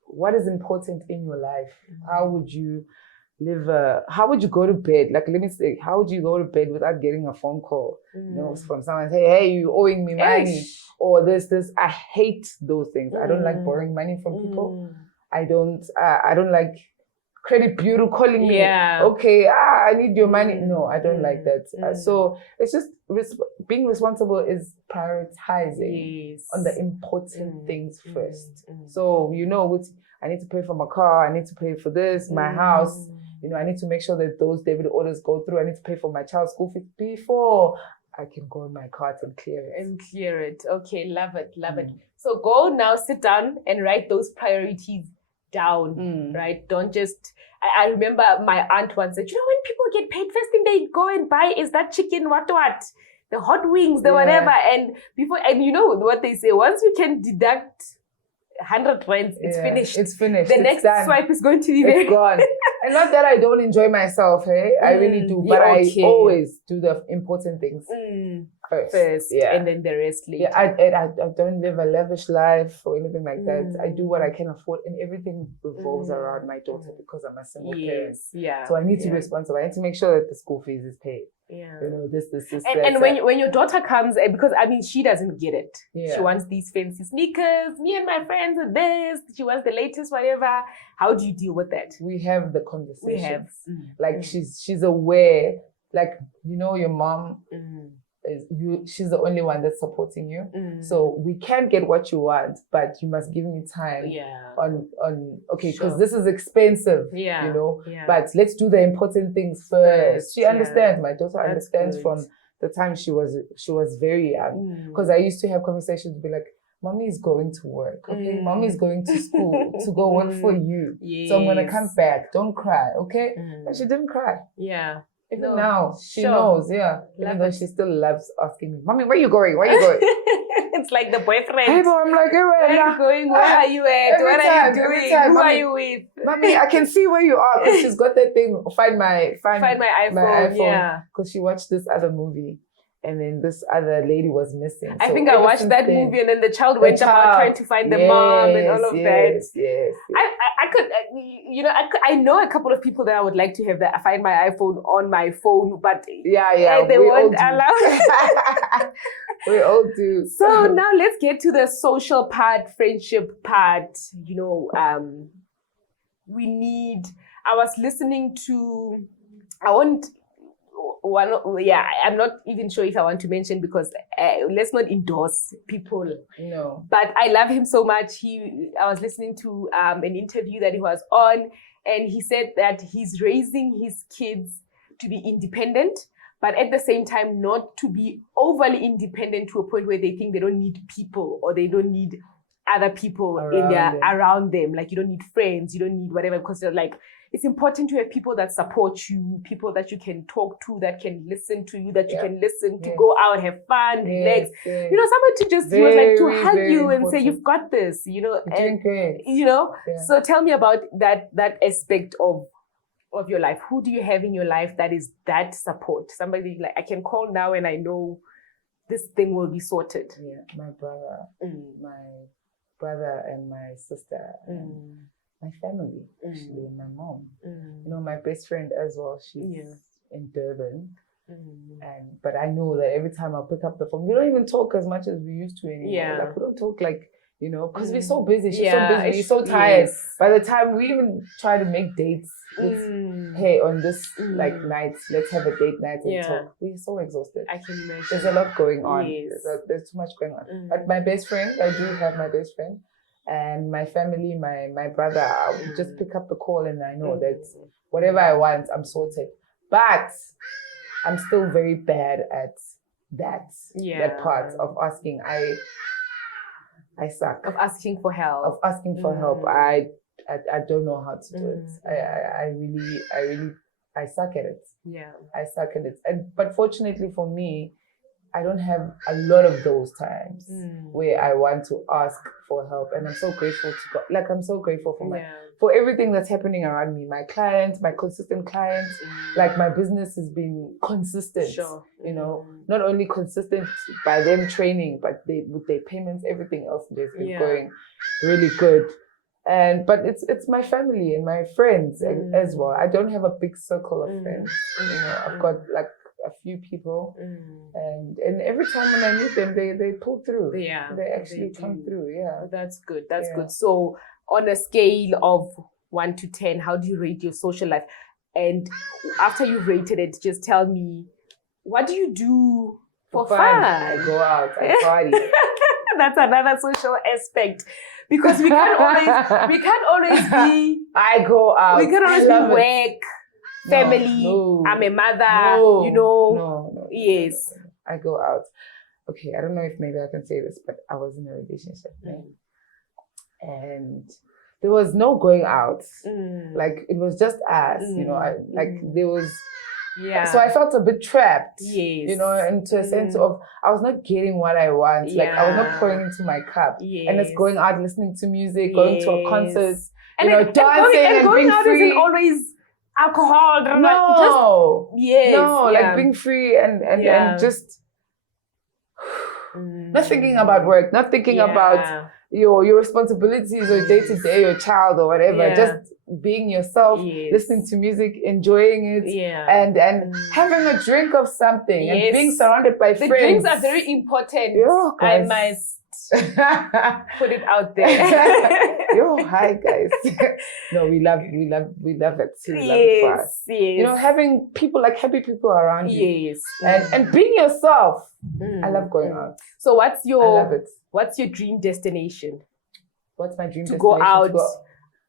what is important in your life? How would you live how would you go to bed? Like, let me say, how would you go to bed without getting a phone call, from someone, hey, you owing me money, or this. I hate those things. I don't like borrowing money from people. I don't like credit bureau calling me. Okay, I need your money. No, I don't like that. So it's just being responsible is prioritizing on the important things first. So I need to pay for my car. I need to pay for this, my house. I need to make sure that those debit orders go through. I need to pay for my child's school fees before I can go in my cart and clear it. Okay, love it. So go now, sit down and write those priorities down, right? Don't just, I remember my aunt once said, when people get paid, first thing they go and buy is that chicken, what? The hot wings, the whatever. And you know what they say, once you can deduct 100 rands, it's finished. The next swipe is going to be it's gone. And not that I don't enjoy myself, hey? I really do. But I always do the important things first. And then the rest later. I don't live a lavish life or anything like that. I do what I can afford, and everything revolves around my daughter because I'm a single parent. So I need to be responsible. I need to make sure that the school fees is paid. This. And when your daughter comes, because she doesn't get it. She wants these fancy sneakers. Me and my friends are this. She wants the latest whatever. How do you deal with that? We have the conversation. Like she's aware. Like your mom she's the only one that's supporting you. So we can get what you want, but you must give me time because this is expensive, but let's do the important things first. She understands. My daughter understands from the time she was very young, because I used to have conversations, be like, mommy is going to work, okay? Mommy is going to school to go work for you. So I'm going to come back. Don't cry, okay? And she didn't cry. Even now, she knows, even though she still loves asking me, mommy, where are you going? It's like the boyfriend. Hey, I'm like, hey, where are you going? Where are you at? What are you doing? Who are you with? Mommy, I can see where you are, because she's got that thing, find my iPhone. Yeah. Because she watched this other movie. And then this other lady was missing. I think I watched that movie, and then the child went about trying to find the mom and all of that. Yes. I know a couple of people that I would like to have that find my iPhone on my phone, but they won't allow. We all do. So now let's get to the social part, friendship part. I was listening to. I'm not even sure if I want to mention, because let's not endorse people. No. But I love him so much. I was listening to an interview that he was on, and he said that he's raising his kids to be independent, but at the same time not to be overly independent to a point where they think they don't need people, or they don't need other people around them. Like, you don't need friends, you don't need whatever, because they're like, it's important to have people that support you, people that you can talk to, that can listen to you, that you can listen to, go out, have fun, relax. Somebody to just, he was like, to hug you and say, you've got this, and, So tell me about that aspect of your life. Who do you have in your life that is that support? Somebody like, I can call now and I know this thing will be sorted. Yeah, my brother and my sister. My family, actually, and my mom. My best friend as well, she's in Durban. But I know that every time I pick up the phone, we don't even talk as much as we used to anymore. Yeah. Like, we don't talk like, because we're so busy. She's so busy, we're so tired. Yes. By the time we even try to make dates, hey, on this night, let's have a date night and talk. We're so exhausted. I can imagine. There's a lot going on. Yes. There's too much going on. But my best friend, I do have my best friend. And my family, my brother, I would just pick up the call, and I know that whatever I want, I'm sorted. But I'm still very bad at that part of asking. I suck. Of asking for help. I don't know how to do it. I suck at it. Yeah. I suck at it. But fortunately for me, I don't have a lot of those times where I want to ask for help, and I'm so grateful to God. Like, I'm so grateful for for everything that's happening around me. My clients, my consistent clients, like, my business has been consistent. Sure. Not only consistent by them training, but with their payments, everything else has been going really good. But it's my family and my friends as well. I don't have a big circle of friends. I've got like a few people, and every time when I meet them, they pull through. Yeah, they actually come through. Yeah, that's good. That's good. So, on a scale of 1 to 10, how do you rate your social life? And after you've rated it, just tell me, what do you do for fun? I go out, I party. That's another social aspect, because we can't always be. I go out. We can't always be work. Family, I'm a mother, No. Yes. I go out. Okay, I don't know if maybe I can say this, but I was in a relationship, and there was no going out. Like, it was just us, there was. Yeah. So I felt a bit trapped. Yes. Into a sense of, I was not getting what I want. Like, I was not pouring into my cup. Yes. And it's going out, listening to music, going to a concert, and dancing and going being out free. Isn't always alcohol. No. Just, like being free and just not thinking about work, not thinking about your responsibilities or day to day, your child or whatever. Just being yourself, listening to music, enjoying it, and having a drink of something, and being surrounded by friends. The drinks are very important. I must put it out there. Hi guys. No, we love it too. We love it for us. Yes. Having people, like, happy people around you. Yes. And being yourself. I love going out. So I love it. What's your dream destination? What's my dream destination? Go out.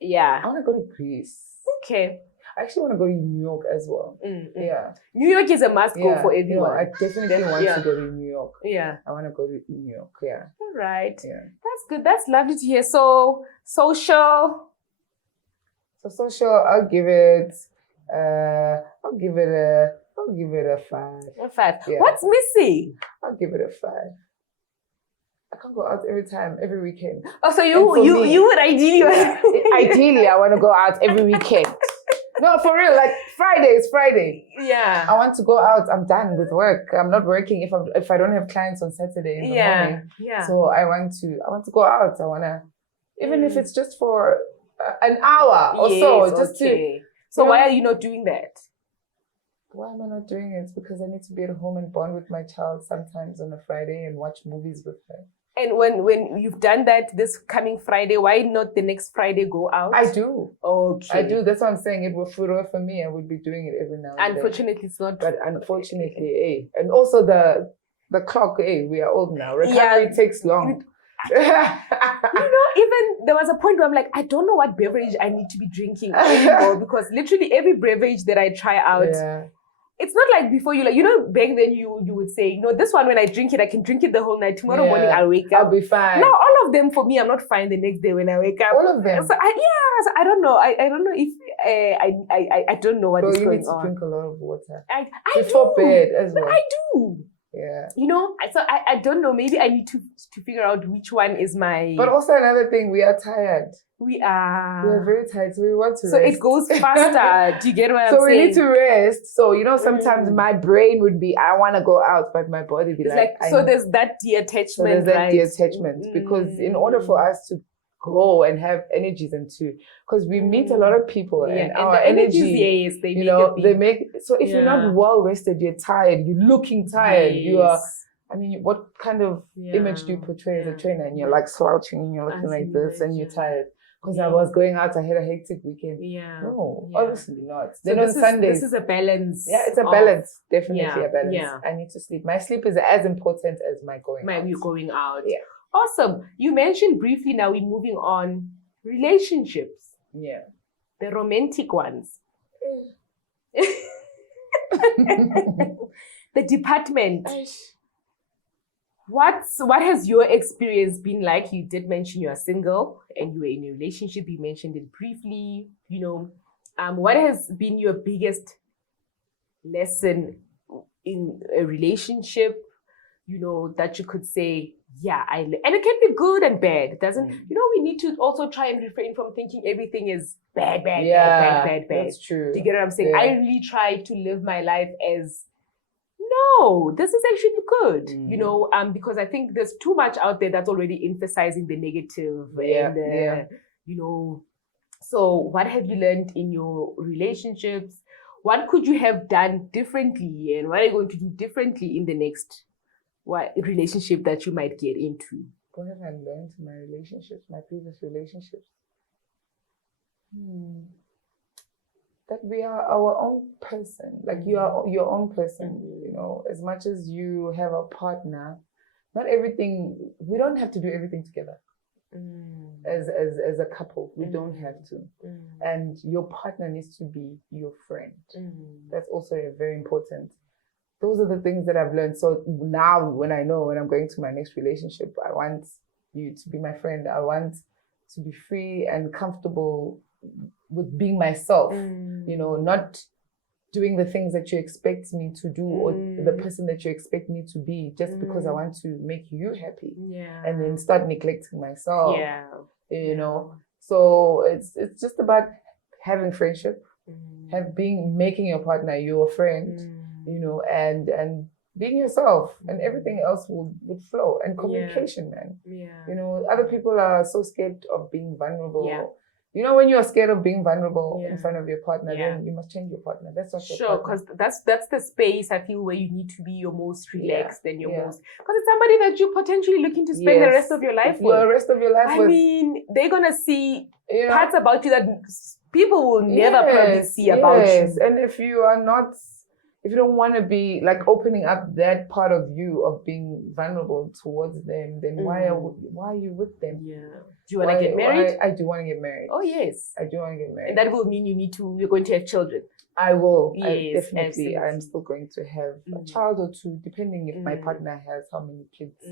I want to go to Greece. Okay. I actually want to go to New York as well. Yeah. New York is a must go for everyone. I definitely want to go to New York. Yeah. I want to go to New York. Yeah. All right. Yeah. That's good. That's lovely to hear. So, social. So social, I'll give it a 5. A 5. Yeah. What's missing? I'll give it a 5. can't go out every weekend. Oh, so you would ideally ideally I want to go out every weekend. No, for real, like Friday is Friday. Yeah. I want to go out. I'm done with work. I'm not working if I don't have clients on Saturday in the morning. Yeah. So I want to go out. I want to, even if it's just for an hour or so, just to. So why are you not doing that? Why am I not doing it? Because I need to be at home and bond with my child sometimes on a Friday and watch movies with her. And when you've done that this coming Friday, why not the next Friday go out? I do. Okay. I do. That's what I'm saying. It will further for me. I would be doing it every now and then. Unfortunately, it's not. But unfortunately, and also the clock, we are old now. Recovery takes long. Even there was a point where I'm like, I don't know what beverage I need to be drinking anymore because literally every beverage that I try out, it's not like before back then you would say, this one when I drink it, I can drink it the whole night. Tomorrow morning I'll wake up. I'll be fine. Now all of them for me, I'm not fine the next day when I wake up. All of them. So I don't know. I don't know if I don't know what is going on. You need to drink a lot of water. I before bed as well. I do. Yeah. So I don't know. Maybe I need to figure out which one is my. But also another thing, we are tired. We are. We are very tired, so we want to rest. So it goes faster. Do you get what I'm saying? So we need to rest. So sometimes my brain would be, I want to go out, but my body be like. So there's that detachment. So there's that detachment because in order for us to grow and have energies because we meet a lot of people and our energy, they make, so if you're not well rested, you're tired, you're looking tired, you are, what kind of image do you portray as a trainer? And you're like slouching and you're looking like this and you're tired. Because I was going out, I had a hectic weekend. No, obviously not. So then on Sundays. This is a balance. Yeah, it's a balance. Definitely a balance. Yeah. I need to sleep. My sleep is as important as my going out. You going out. Yeah. Awesome. You mentioned briefly, now we're moving on, relationships. Yeah. The romantic ones. The department. What has your experience been like? You did mention you are single and you were in a relationship. You mentioned it briefly. What has been your biggest lesson in a relationship? That you could say, and it can be good and bad. It doesn't. We need to also try and refrain from thinking everything is bad. That's true. Do you get what I'm saying? I really try to live my life as. No, this is actually good, because I think there's too much out there that's already emphasizing the negative So what have you learned in your relationships? What could you have done differently and what are you going to do differently in the next relationship that you might get into? What have I learned in my previous relationships? That we are our own person. Like you are your own person, as much as you have a partner, not everything, we don't have to do everything together. As a couple, we don't have to. And your partner needs to be your friend. That's also very important. Those are the things that I've learned. So now when I'm going to my next relationship, I want you to be my friend. I want to be free and comfortable with being myself, not doing the things that you expect me to do or the person that you expect me to be just because I want to make you happy and then start neglecting myself. So it's just about having friendship, making your partner your friend, and being yourself, and everything else would flow. And communication, man. Other people are so scared of being vulnerable. When you're scared of being vulnerable in front of your partner, then you must change your partner. That's not your partner. Because that's the space I feel where you need to be your most relaxed and your most, because it's somebody that you're potentially looking to spend the rest of your life with. The rest of your life they're gonna see parts about you that people will never probably see about you. And if you don't want to be like opening up that part of you of being vulnerable towards them, then why are you with them? Do you want to get married? I do want to get married. Oh yes, I do want to get married. And that will mean you're going to have children. I will. Yes, definitely. I'm still going to have a child or two, depending if my partner has how many kids.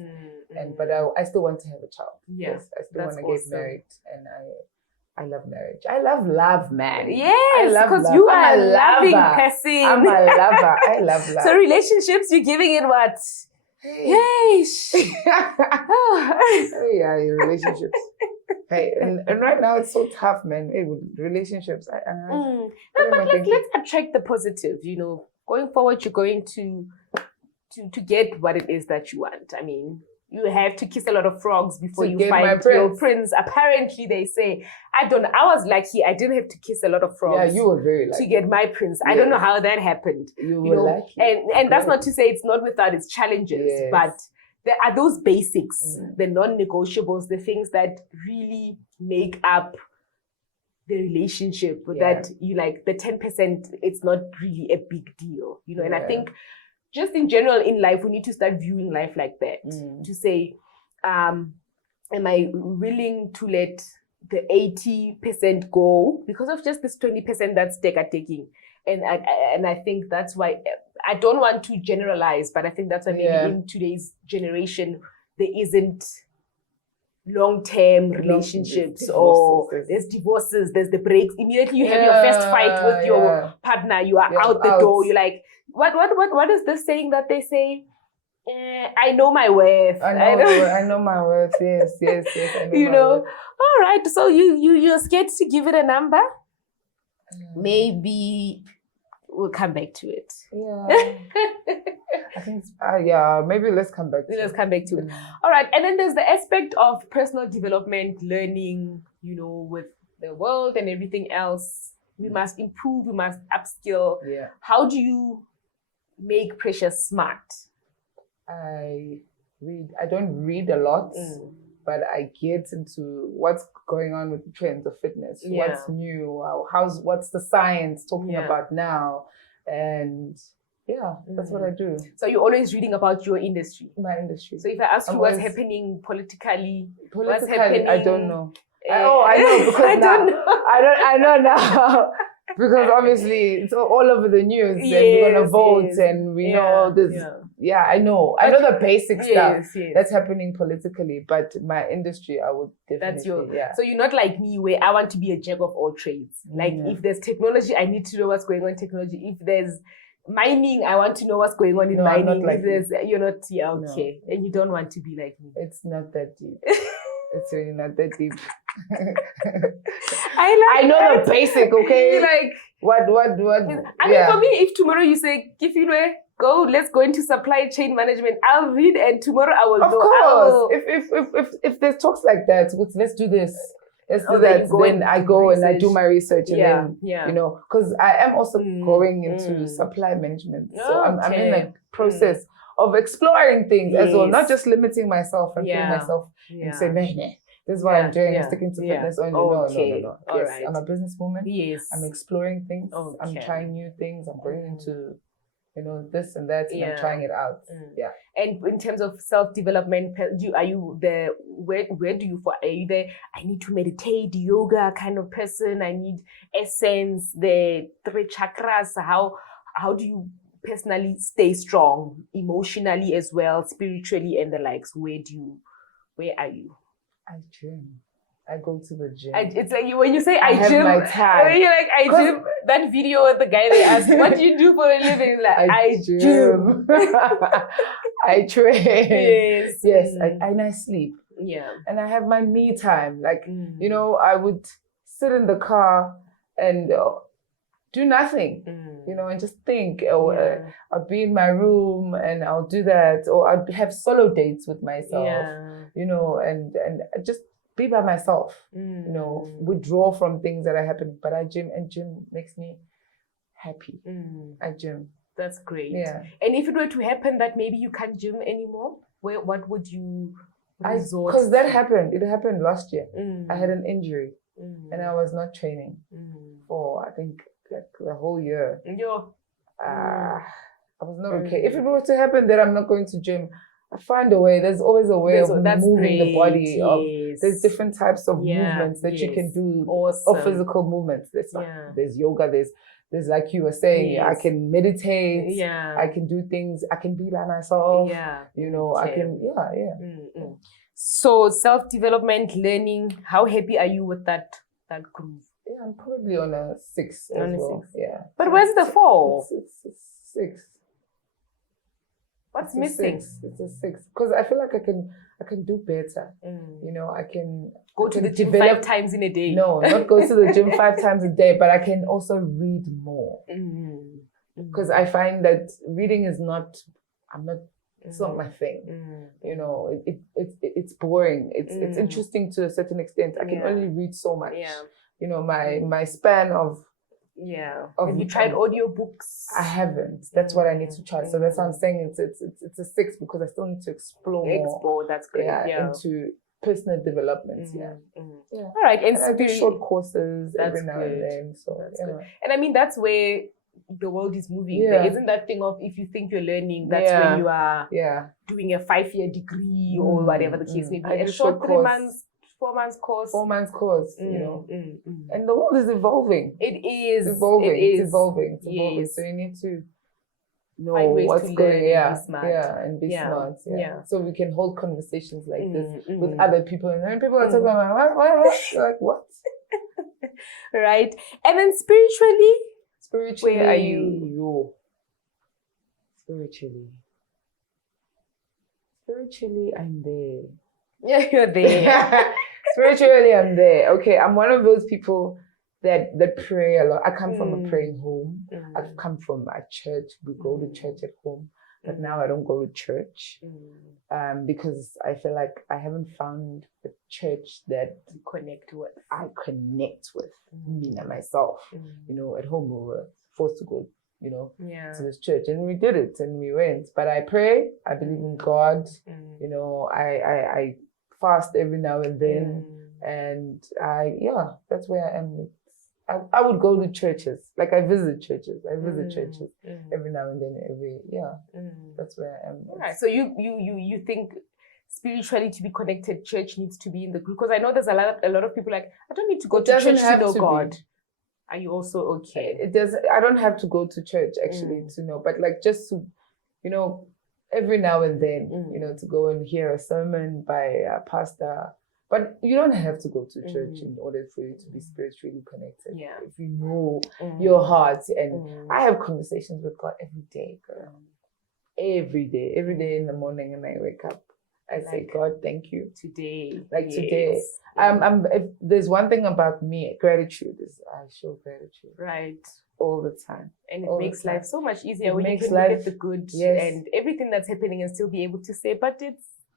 But I still want to have a child. Yes, I still want to get married, and I love marriage. I love, man. Yes, because you are a loving person. I'm a lover. I love love. So relationships, you're giving it what? Hey. Yeah, relationships. Hey, and right now it's so tough, man. Hey, with relationships. No, but let's attract the positive. You know, going forward, you're going to get what it is that you want. I mean, you have to kiss a lot of frogs before you find your prince. Apparently, they say. I don't know. I was lucky. I didn't have to kiss a lot of frogs. Yeah, you were very lucky to get my prince. Yes. I don't know how that happened. You were lucky. And that's not to say it's not without its challenges, yes. But there are those basics, the non-negotiables, the things that really make up the relationship. That you like the 10%. It's not really a big deal, you know. And I think. Just in general in life, we need to start viewing life like that. To say, am I willing to let the 80% go because of just this 20% that's taking? And I think that's why I don't want to generalize, but I think that's why maybe in today's generation there isn't long-term relationships or there's divorces, there's the breaks. Immediately you have your first fight with your partner, you are out the door. You're like, what is this saying that they say? I know my worth. I know my worth. Yes. I know worth. All right. So you're scared to give it a number? Maybe we'll come back to it. Yeah. I think, maybe let's come back to it. All right. And then there's the aspect of personal development, learning, with the world and everything else. We must improve, we must upskill. Yeah. How do you make Precious smart? I don't read a lot, but I get into what's going on with the trends of fitness. Yeah. What's new? What's the science talking about now? And that's what I do. So you're always reading about your industry? My industry. So if I ask you what's happening politically, what's happening? I don't know. I know because I know now. Because obviously it's all over the news, and we're gonna vote, and we know this. Yeah, I know the basic stuff that's happening politically, but my industry, I would definitely. So you're not like me, where I want to be a jack of all trades. Like if there's technology, I need to know what's going on in technology. If there's mining, I want to know what's going on in mining. I'm not like you're not okay, and you don't want to be like me. It's not that deep. It's really not that deep. I know the basic, okay? Like what? I mean, for me, if tomorrow you say, Kefilwe, let's go into supply chain management, I'll read, and tomorrow I will go. Of course. If there's talks like that, let's do this. Let's do that. Then I go and I do my research, and then because I am also going into supply management, so I'm in the process of exploring things as well, not just limiting myself and putting myself and saying, nah, this is what I'm doing. I'm sticking to fitness only. No. Yes, right. I'm a businesswoman. Yes, I'm exploring things. Okay. I'm trying new things. I'm going into this and that, and I'm trying it out. Yeah. And in terms of self-development, are you there? Where do you fall? Are you there? I need to meditate, yoga kind of person. I need essence, the 3 chakras. How do you personally stay strong emotionally as well, spiritually and the likes? Where are you? I gym. I go to the gym. It's like when you say I have gym, my time. When you're like I gym, that video with the guy they asked, what do you do for a living? Like I gym. I train. Yes. And I sleep. Yeah. And I have my me time. Like, I would sit in the car and do nothing, and just think. Or I'll be in my room and I'll do that. Or I'll have solo dates with myself, and just be by myself, withdraw from things that are happening. But I gym, and gym makes me happy. I gym. That's great. Yeah. And if it were to happen that maybe you can't gym anymore, what would you resort to? Because that happened. It happened last year. I had an injury and I was not training for, I think, like the whole year. I was not okay. If it were to happen that I'm not going to gym, I find a way. There's always a way of moving the body. There's different types of movements that you can do, or physical movements. There's yoga. There's like you were saying, I can meditate. I can do things. I can be by myself. I can. So self-development, learning. How happy are you with that groove? Yeah, I'm probably on a 6 as well. Yeah. But where's the 4? It's 6. What's It's a missing? 6. It's a 6 because I feel like I can do better. You know, I can Go I to can the gym develop- 5 times in a day. No, not go to the gym 5 times a day, but I can also read more because I find that reading is not. It's not my thing. You know, it's boring. It's interesting to a certain extent. I can only read so much. Yeah. You know, my span of. Have you tried audiobooks? I haven't. That's what I need to try. So that's why I'm saying it's a 6 because I still need to explore more. That's great. Into personal development. All right, and I do short courses every now good. and then. So That's good. And I mean that's where the world is moving. Yeah. There isn't that thing of if you think you're learning, that's when you are doing a 5-year degree or whatever the case may be. A short 3 months, 4 months course. 4 months course, you know. And the world is evolving. It is. It's evolving. It's evolving. Yes. So you need to know find ways what's to going learn and be smart. and be smart. So we can hold conversations like this with other people. And then people are talking about what? You're like, what? Right. And then spiritually, where are you? Spiritually, I'm there. Yeah, you're there. Spiritually, I'm there. Okay, I'm one of those people that pray a lot. I come from a praying home. I've come from a church. We go to church at home. But now I don't go to church because I feel like I haven't found a church that I connect with me and myself. You know, at home we were forced to go, you know, to this church, and we did it and we went. But I pray. I believe in God. You know, I fast every now and then, and that's where I am. I would go to churches. Like I visit churches. Every now and then. That's where I am. Right. So you think spiritually to be connected, church needs to be in the group? Because I know there's a lot of people like, I don't need to go to church to know God. Are you also okay? It does. I don't have to go to church actually to know, but like just to, you know, every now and then, you know, to go and hear a sermon by a pastor. But you don't have to go to church in order for you to be spiritually connected. Yeah. If you know your heart, and I have conversations with God every day, girl. Every day in the morning, and I wake up, I say, God, thank you today. Today. If there's one thing about me, gratitude is I show gratitude. Right. All the time. And it makes life so much easier when you can look at the good and everything that's happening and still be able to say, but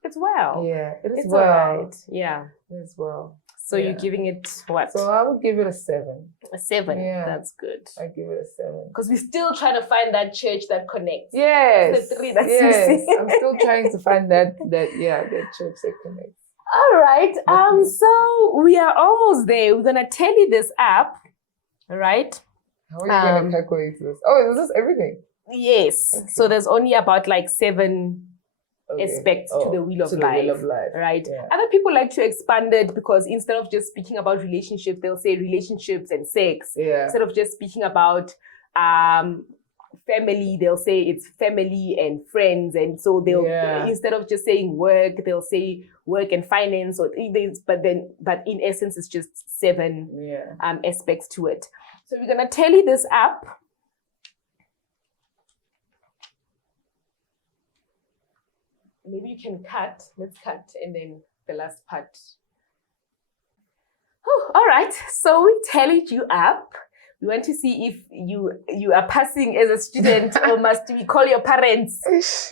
it's well. Yeah, it's well. All right. Yeah. It's well. So you're giving it what? So I would give it a 7. A 7. Yeah. That's good. I give it a 7. Because we're still trying to find that church that connects. Yes. The 3 that's I'm still trying to find that church that connects. All right. So we are almost there. We're gonna tell you this app, right? How are you gonna calculate this? Oh, is this everything? Yes. Okay. So there's only about like 7 aspects to the wheel of life, right? Yeah. Other people like to expand it because instead of just speaking about relationships, they'll say relationships and sex. Yeah. Instead of just speaking about family, they'll say it's family and friends, and so they'll instead of just saying work, they'll say work and finance, or but in essence, it's just 7 aspects to it. So we're gonna tell you this app. Maybe you can cut. Let's cut, and then the last part. Oh, all right. So we tallied you up. We want to see if you are passing as a student, or must we call your parents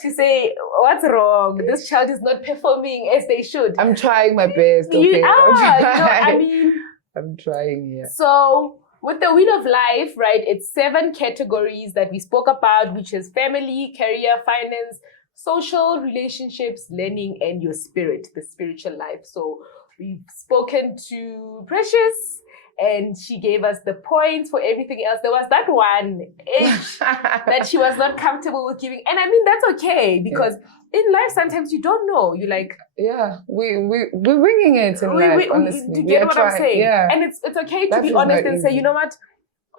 to say what's wrong? This child is not performing as they should. I'm trying my best. Okay? You are. I'm trying. Yeah. So with the Wheel of Life, right? It's 7 categories that we spoke about, which is family, career, finance, social, relationships, learning, and your spirit, the spiritual life. So we've spoken to Precious, and she gave us the points for everything else. There was that one age that she was not comfortable with giving. And I mean, that's okay, because in life, sometimes you don't know. You're like... Yeah, we're winging it in life, honestly. Do you get what I'm saying? Yeah. And it's okay to be honest and say, you know what?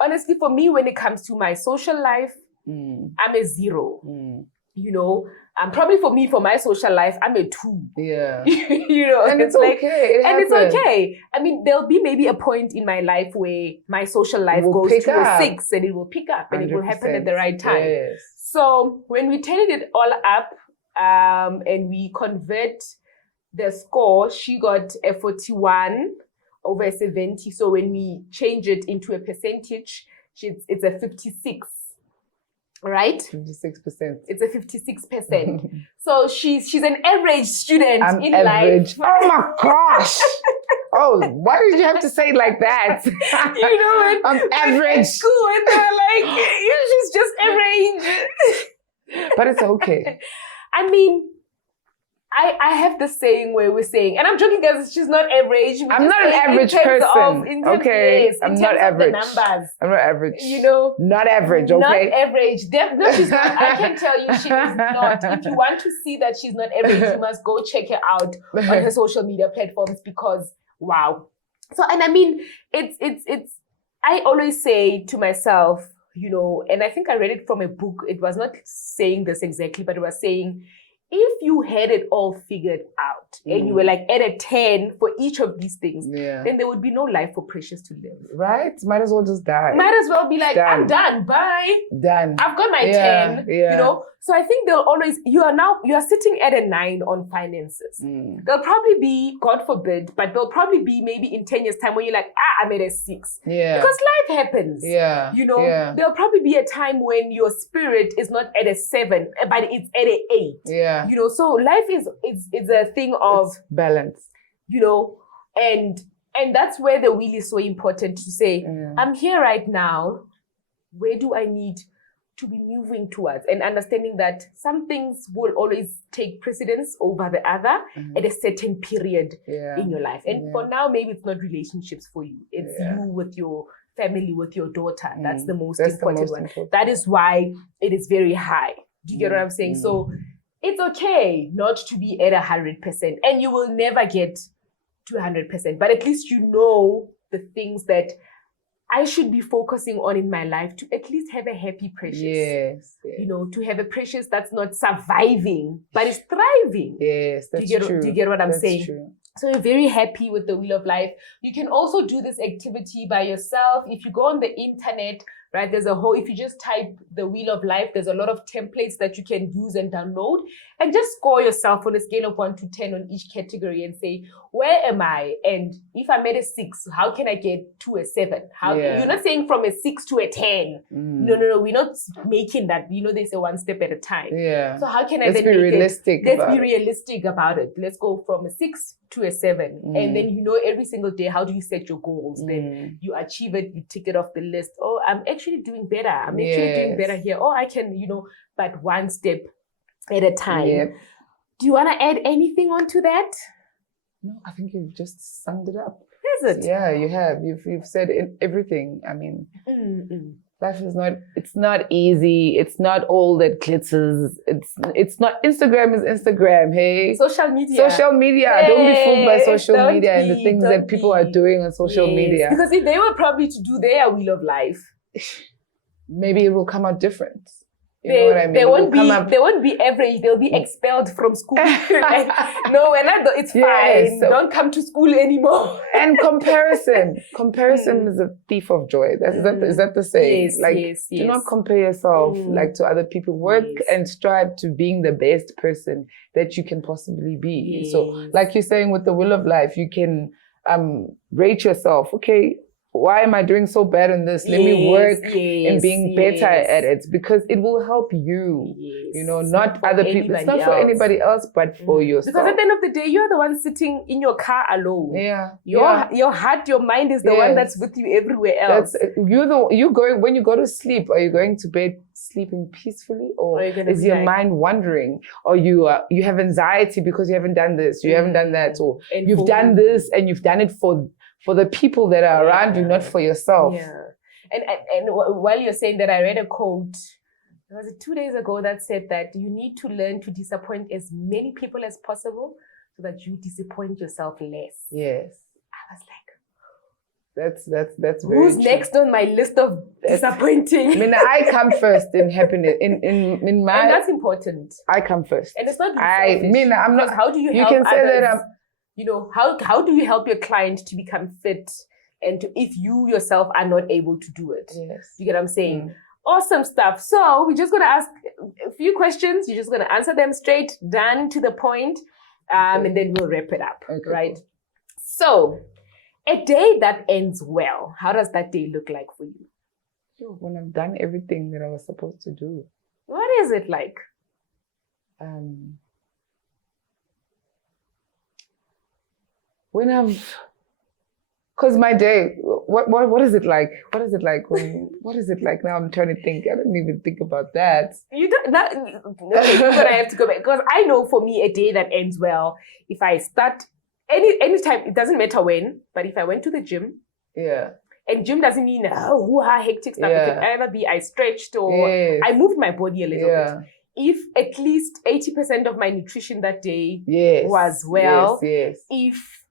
Honestly, for me, when it comes to my social life, I'm a 0. You know, probably for my social life, I'm a 2. Yeah. You know, and it's like, okay. It's okay. I mean, there'll be maybe a point in my life where my social life goes to a 6, and it will pick up, and it will happen at the right time. Yes. So when we tallied it all up and we convert the score, she got a 41 over 70. So when we change it into a percentage, it's a 56. Right? 56%. It's a 56%. So she's an average student in average. life. Oh my gosh. Oh, why did you have to say it like that? You know, I'm average. School and they're like, she's just average. But it's okay. I mean, I have the saying where we're saying, and I'm joking guys, she's not average. I'm not an average person. Okay. I'm not average. Numbers. I'm not average. You know. Not average, okay? Not average. No, she's not. I can tell you she is not. If you want to see that she's not average, you must go check her out on her social media platforms because wow. So, and I mean, it's, I always say to myself, you know, and I think I read it from a book. It was not saying this exactly, but it was saying, if you had it all figured out and you were like at a 10 for each of these things, then there would be no life for Precious to live. Right? Might as well just die. Might as well be like, I'm done. Bye. Done. I've got my 10. You know? So I think they'll always, you are sitting at a 9 on finances. They'll probably be, God forbid, but they'll probably be maybe in 10 years time when you're like, I'm at a 6. Yeah. Because life happens. Yeah. You know, there'll probably be a time when your spirit is not at a 7, but it's at a 8. Yeah. You know, so life is a thing of it's balance. You know, and that's where the will is so important to say, I'm here right now. Where do I need to be moving towards? And understanding that some things will always take precedence over the other at a certain period in your life. And for now, maybe it's not relationships for you. It's you with your family, with your daughter. That's the most important one. That is why it is very high. Do you get what I'm saying? So it's okay not to be at 100%, and you will never get to 100%, but at least you know the things that I should be focusing on in my life to at least have a happy Precious. Yes. You know, to have a Precious that's not surviving, but is thriving. Yes, that's true. Do you get what I'm saying? True. So you're very happy with the Wheel of Life. You can also do this activity by yourself. If you go on the internet, right, there's a whole, if you just type the Wheel of Life, there's a lot of templates that you can use and download and just score yourself on a scale of 1 to 10 on each category and say, where am I? And if I'm at a 6, how can I get to a 7? You're not saying from a 6 to a 10. No, we're not making that. You know, they say one step at a time. Yeah. So how can I Let's be realistic about it. Let's go from a 6 to a 7. And then you know every single day, how do you set your goals? Then you achieve it, you tick it off the list. Oh, I'm actually doing better. I'm actually doing better here. Oh, I can, you know, but one step at a time. Do you want to add anything onto that? No, I think you've just summed it up. Is it? Yeah, you have. You've said everything. I mean, life is not easy. It's not all that glitters. It's not, Instagram is Instagram, hey? Social media. Hey, don't be fooled by social media and the things that people are doing on social media. Because if they were probably to do their Wheel of Life, maybe it will come out different. You know what I mean? They won't be average. They'll be expelled from school. Like, no, we're not. It's fine. So, don't come to school anymore. And comparison is a thief of joy. Is that the saying? Yes, do not compare yourself like to other people. Work and strive to being the best person that you can possibly be. So, like you're saying with the Wheel of Life, you can rate yourself. Okay, why am I doing so bad in this? Let me work in being better at it, because it will help you. You know, not other people. It's not for anybody else, but for yourself. Because at the end of the day, you're the one sitting in your car alone. Your heart, your mind is the one that's with you everywhere else. When you go to sleep, are you going to bed sleeping peacefully, or is your mind wandering, or you have anxiety because you haven't done this, you haven't done that, or you've done this and you've done it for the people that are around you, not for yourself. And while you're saying that, I read a quote, was it 2 days ago, that said that you need to learn to disappoint as many people as possible so that you disappoint yourself less. Yes. I was like, that's very who's true. Next on my list of disappointing? I mean, I come first in happiness. In my, and that's important. I come first. And it's not selfish. I'm not. How do you help can say others? That you know, how do you help your client to become fit, and if you yourself are not able to do it? Yes. You get what I'm saying? Awesome stuff. So we're just going to ask a few questions. You're just going to answer them straight, done, to the point, and then we'll wrap it up, right? Cool. So a day that ends well, how does that day look like for you? When I've done everything that I was supposed to do. What is it like? When I've, because my day, what is it like? What is it like now? I'm trying to think. I don't even think about that. You don't. Okay, you're gonna have to go back, because I know for me a day that ends well, if I start anytime, it doesn't matter when, but if I went to the gym, and gym doesn't mean hectic stuff. It can either be I stretched or I moved my body a little bit. If at least 80% of my nutrition that day was well, if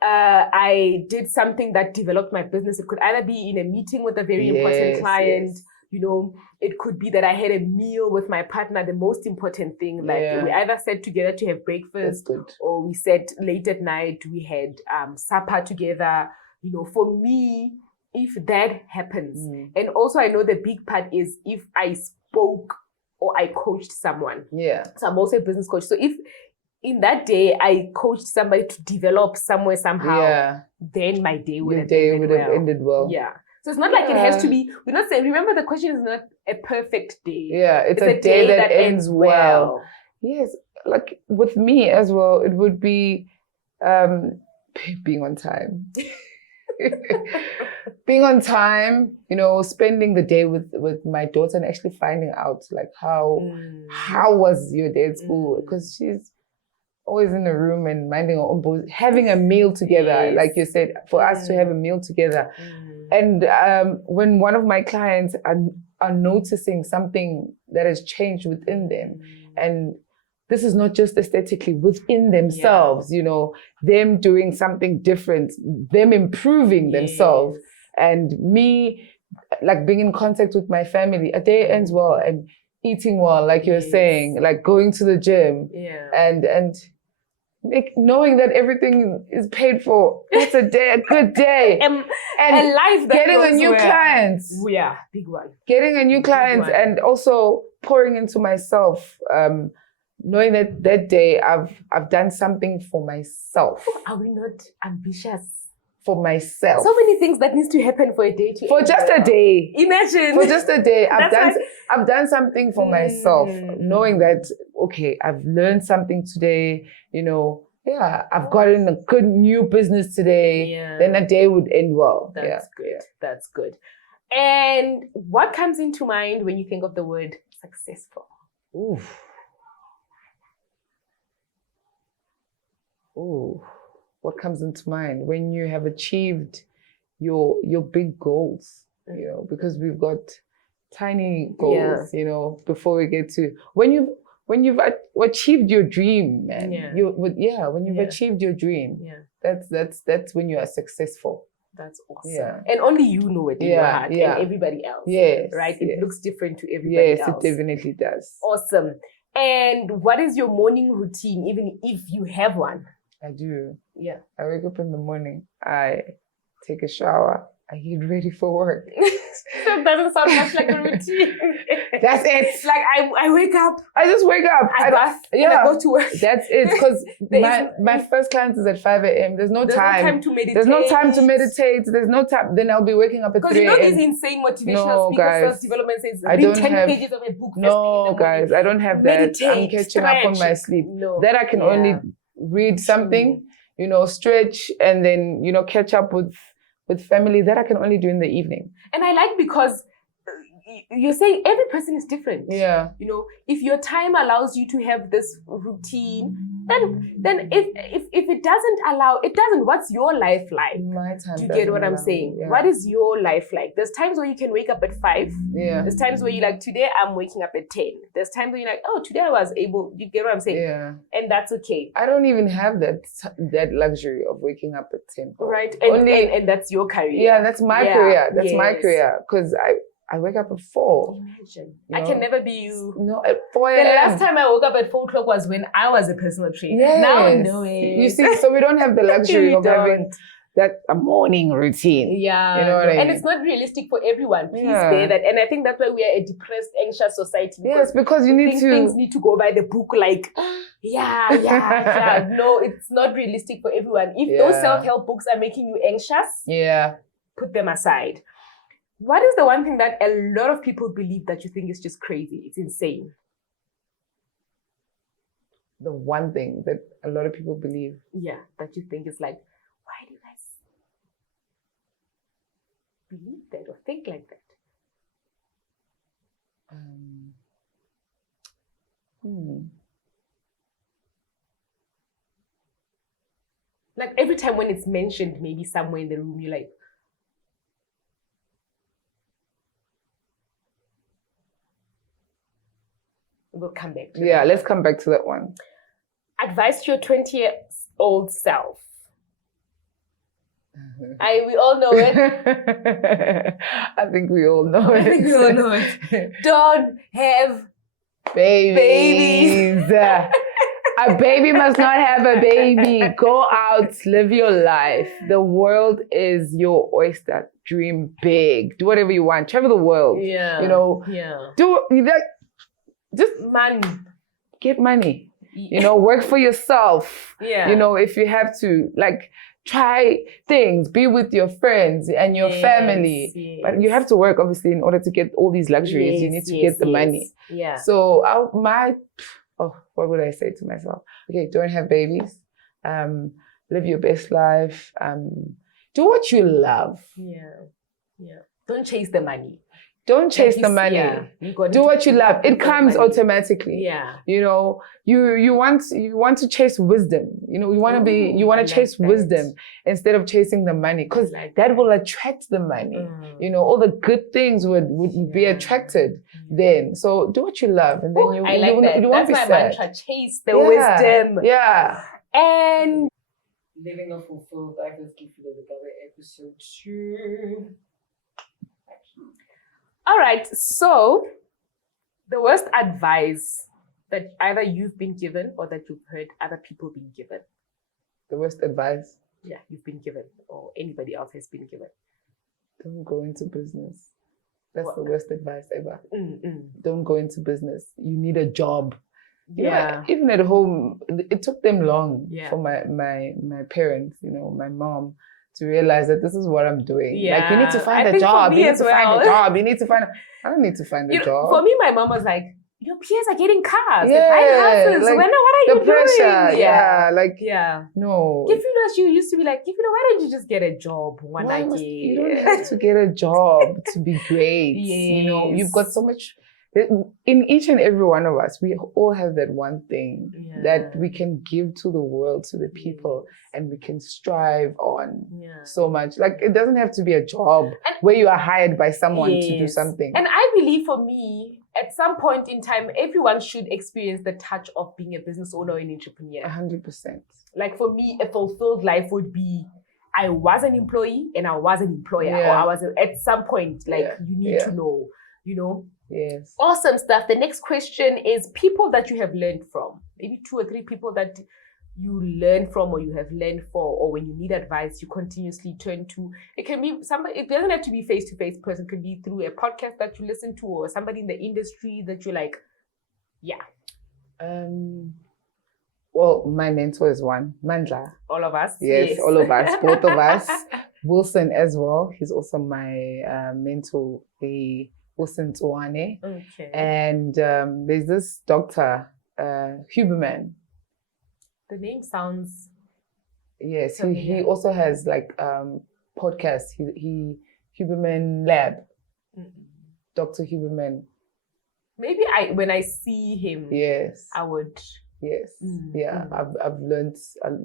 I did something that developed my business, it could either be in a meeting with a very important client, you know, it could be that I had a meal with my partner, the most important thing, like we either sat together to have breakfast or we sat late at night, we had supper together. You know, for me, if that happens, and also I know the big part is if I spoke or I coached someone. So I'm also a business coach. So if in that day I coached somebody to develop somewhere somehow, then my day would have ended well. So it's not like it has to be, we're not saying, remember the question is not a perfect day. It's a day that ends well. Yes, like with me as well, it would be being on time. Being on time, you know, spending the day with my daughter and actually finding out like how was your day at school, because she's always in the room and minding her own business, having a meal together, like you said, for us to have a meal together. And when one of my clients are noticing something that has changed within them, and this is not just aesthetically within themselves, you know, them doing something different, them improving themselves, and me like being in contact with my family, a day ends well, and eating well, like you're saying, like going to the gym, and knowing that everything is paid for. That's a good day. And a life that getting a new client. Big one. Getting a new client and also pouring into myself. Knowing that day I've done something for myself. Are we not ambitious? For myself. So many things that needs to happen for a day to for just a day. Imagine. For just a day. I've done something for myself. Knowing that, okay, I've learned something today, you know, I've gotten a good new business today. Then a day would end well. That's good. That's good. And what comes into mind when you think of the word successful? What comes into mind when you have achieved your big goals, you know, because we've got tiny goals, you know, before we get to when you've achieved your dream, man. When you've achieved your dream, that's when you are successful. That's awesome. And only you know it in your heart and everybody else. Right? It looks different to everybody else. Yes, it definitely does. Awesome. And what is your morning routine, even if you have one? I do. I wake up in the morning, I take a shower, I get ready for work. That doesn't sound much like a routine. That's it. It's like I wake up. I just wake up. I bath and I go to work. That's it. Because my first client is at 5 a.m. There's no time to meditate. There's no time to meditate. There's no time. Then I'll be waking up at 3 a.m. Because you know these insane motivational speakers, self-development says read 10 pages of a book. No, guys, I don't have that. I'm catching up on my sleep. That I can only read something, you know, stretch, and then, you know, catch up with family. That I can only do in the evening. And I like, because you're saying every person is different. You know, if your time allows you to have this routine, then if it doesn't allow, it doesn't. What's your life like? My time. Do you get what I'm saying? What is your life like? There's times where you can wake up at 5. There's times where you're like, today I'm waking up at 10. There's times where you're like, oh, today I was able. You get what I'm saying? And that's okay. I don't even have that luxury of waking up at 10. Right. And that's your career. That's my career. That's my career. Because I wake up at 4. Imagine. I can never be you. No, at 4 a.m. The last time I woke up at 4 o'clock was when I was a personal trainer. Now, no way. You see, so we don't have the luxury of having that's a morning routine. Yeah. You know what I mean? And it's not realistic for everyone. Please Yeah. bear that. And I think that's why we are a depressed, anxious society. Yes, because you we need think to. things need to go by the book, like, yeah. No, it's not realistic for everyone. If those self-help books are making you anxious, put them aside. What is the one thing that a lot of people believe that you think is just crazy? It's insane. The one thing that a lot of people believe. Yeah, that you think is like, why do you guys believe that or think like that? Like every time when it's mentioned, maybe somewhere in the room, you're like, we'll come back to that. Let's come back to that one. Advice to your 20-year-old self. We all know it. I think we all know it. I think we all know it. Don't have babies. A baby must not have a baby. Go out, live your life. The world is your oyster. Dream big. Do whatever you want. Travel the world. Yeah. You know. Yeah. Do that. Just money. Get money. You know, work for yourself. Yeah. You know, if you have to, like, try things, be with your friends and your family. Yes. But you have to work, obviously, in order to get all these luxuries. Yes, you need to get the money. Yeah. So what would I say to myself? Okay, don't have babies. Live your best life. Do what you love. Yeah. Yeah. Don't chase the money. Don't chase the money. Yeah, do what you love. It comes automatically. Yeah. You know, you want to chase wisdom. You know, you want to chase wisdom instead of chasing the money, because that will attract the money. You know, all the good things would be attracted then. So do what you love, and then you won't be sad. That's my mantra. Chase the wisdom. Yeah. And Living a Fulfilled Life with Kefilwe, Lekabe, episode 2. All right, so the worst advice that either you've been given or that you've heard other people being given. The worst advice? Yeah, you've been given or anybody else has been given. Don't go into business. That's the worst advice ever. Don't go into business. You need a job. Yeah. You know, even at home, it took them long for my parents, you know, my mom, to realize that this is what I'm doing. Yeah. Like, you need to find a job. You need to find a job. You need to find I don't need to find a job. For me, my mom was like, your peers are getting cars. Yeah. They're buying houses. Like, what are you doing? The pressure. Yeah. No. Kefilwe, you used to be like, Kefilwe, why don't you just get a job? You don't have to get a job to be great. Yes. You know, you've got so much. In each and every one of us, we all have that one thing that we can give to the world, to the people, and we can strive on so much. Like, it doesn't have to be a job where you are hired by someone to do something. And I believe, for me, at some point in time, everyone should experience the touch of being a business owner or an entrepreneur. 100%. Like, for me, a fulfilled life would be, I was an employee and I was an employer, or I was at some point, like, you need to know, you know. Yes. Awesome stuff. The next question is people that you have learned from. Maybe 2 or 3 people that you learn from or you have learned for, or when you need advice, you continuously turn to. It can be somebody, it doesn't have to be face-to-face person. It could be through a podcast that you listen to, or somebody in the industry that you're like, well, my mentor is one, Mandla. All of us? Yes, all of us, both of us. Wilson as well. He's also my mentor, Wilson Tuane. Okay. And there's this doctor, Huberman. The name sounds... Yes, he also has like podcasts. He Huberman Lab. Dr. Huberman. Maybe when I see him, I would... Yes, I've learned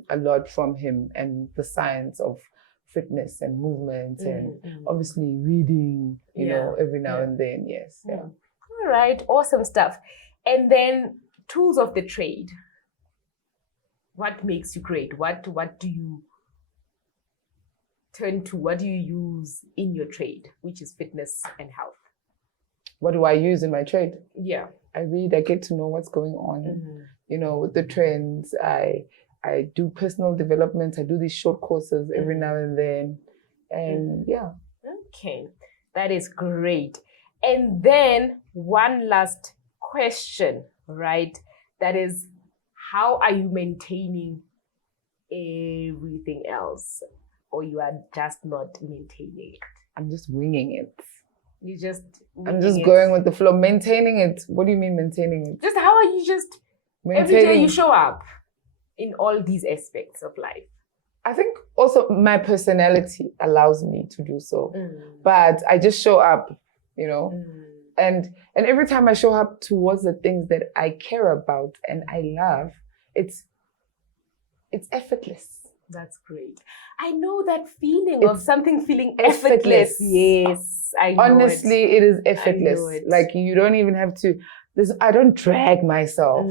a lot from him, and the science of fitness and movement, and obviously reading, you know, every now and then. Yes. Yeah. All right. Awesome stuff. And then tools of the trade. What makes you great? What do you turn to? What do you use in your trade, which is fitness and health? What do I use in my trade? Yeah. I read, I get to know what's going on, you know, with the trends. I I do personal development. I do these short courses every now and then. And yeah. Okay, that is great. And then one last question, right? That is, how are you maintaining everything else? Or you are just not maintaining it? I'm just winging it. You just I'm just going with the flow. Maintaining it. What do you mean maintaining it? Just how are you just every day you show up in all these aspects of life? I think also my personality allows me to do so. But I just show up, you know. And every time I show up towards the things that I care about and I love, it's effortless. That's great. I know that feeling of something feeling effortless. Yes, I know. Honestly, it is effortless. Like you don't even have to. I don't drag myself,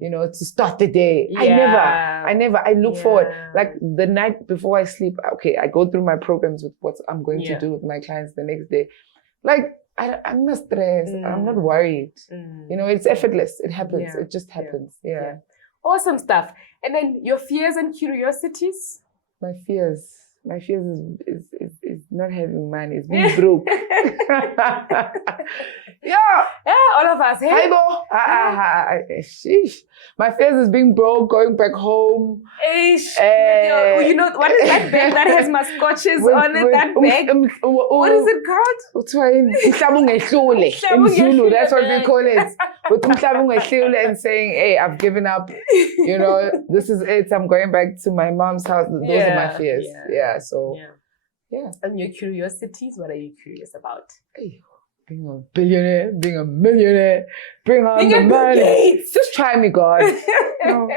you know, to start the day. Yeah. I never. I look forward. Like the night before I sleep, okay, I go through my programs with what I'm going to do with my clients the next day. Like I'm not stressed. I'm not worried. You know, it's effortless. It happens. It just happens. Yeah. Awesome stuff. And then your fears and curiosities? My fears is not having money. It's being broke. Yeah, all of us. Hey? Sheesh. My fears is being broke, going back home. You know, what is that bag that has my scotches on it? That bag? What is it called? In Zulu, that's what we call it. With and saying, hey, I've given up. You know, this is it. I'm going back to my mom's house. Those are my fears. Yeah. And your curiosities, what are you curious about? Hey, being a billionaire, being a millionaire, bring on the money. Just try me, God. No,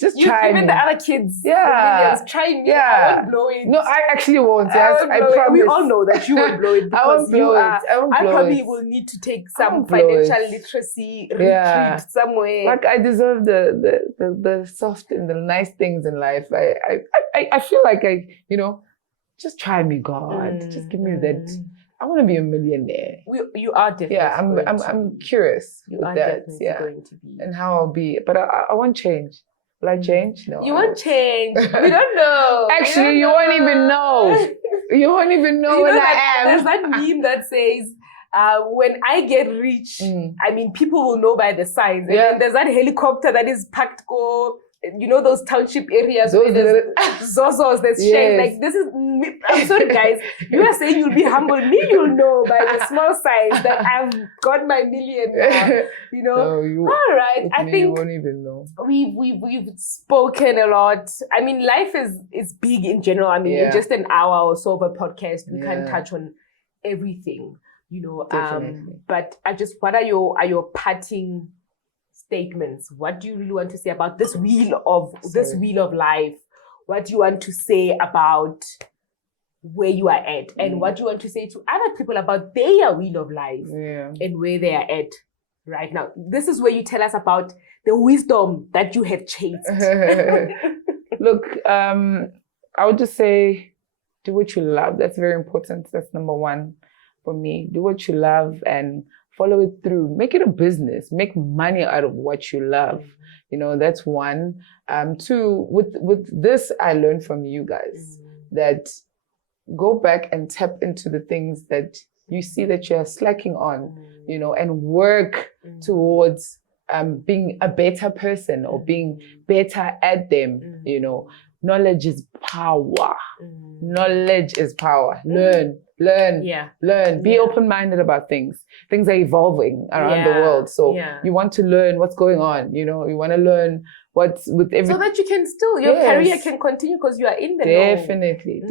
just try me. Even the other kids, millions, try me. I won't blow it. No, I actually won't. Yes, I promise. We all know that you won't blow it because I won't blow it. I probably will need to take some financial literacy retreat somewhere. Like I deserve the soft and the nice things in life. I feel like you know, just try me, God. Just give me that. I want to be a millionaire. You are definitely. Yeah, I'm curious with that. Going to be. And how I'll be. But I want change. Will I change? No. You won't change. We don't know. Actually, you won't even know. You won't even know when I am. There's that meme that says, when I get rich, I mean, people will know by the signs. And then there's that helicopter that is packed you know those township areas where there's zozos, there's shares. Like this is, I'm sorry guys, you are saying you'll be humble. Me, you'll know by the small size that I've got my million now, you know. No, all right, I think you won't even know. We've spoken a lot. I mean, life is big in general. I mean, in just an hour or so of a podcast, we can't touch on everything, you know. Definitely. But what are your parting statements? What do you really want to say about this wheel of life? What do you want to say about where you are at, and what do you want to say to other people about their wheel of life and where they are at right now? This is where you tell us about the wisdom that you have chased. Look, I would just say, do what you love. That's very important. That's number one for me. Do what you love and follow it through. Make it a business. Make money out of what you love. You know, that's one. Two, with this, I learned from you guys that go back and tap into the things that you see that you're slacking on, you know, and work towards being a better person or being better at them. You know, knowledge is power. Knowledge is power. Learn. Be open-minded about things. Things are evolving around the world. So you want to learn what's going on. You know, you want to learn what's with everything. So that you can still, your career can continue because you are in the Definitely.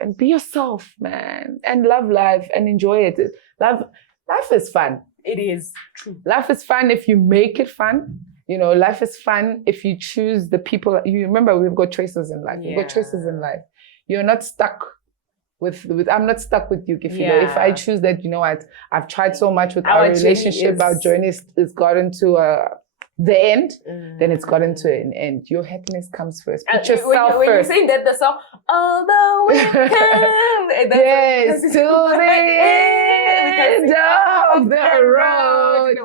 And be yourself, man. And love life and enjoy it. Life is fun. It is true. Life is fun if you make it fun. You know, life is fun if you choose the people. You remember, we've got choices in life. We've got choices in life. You're not stuck with I'm not stuck with you, Kefilwe. If I choose that, you know what, I've tried so much with our relationship, our journey is gotten to the end, then it's gotten to an end. Your happiness comes first. Put yourself first. When you're saying that, the song, although we come, yes, to the end of the road.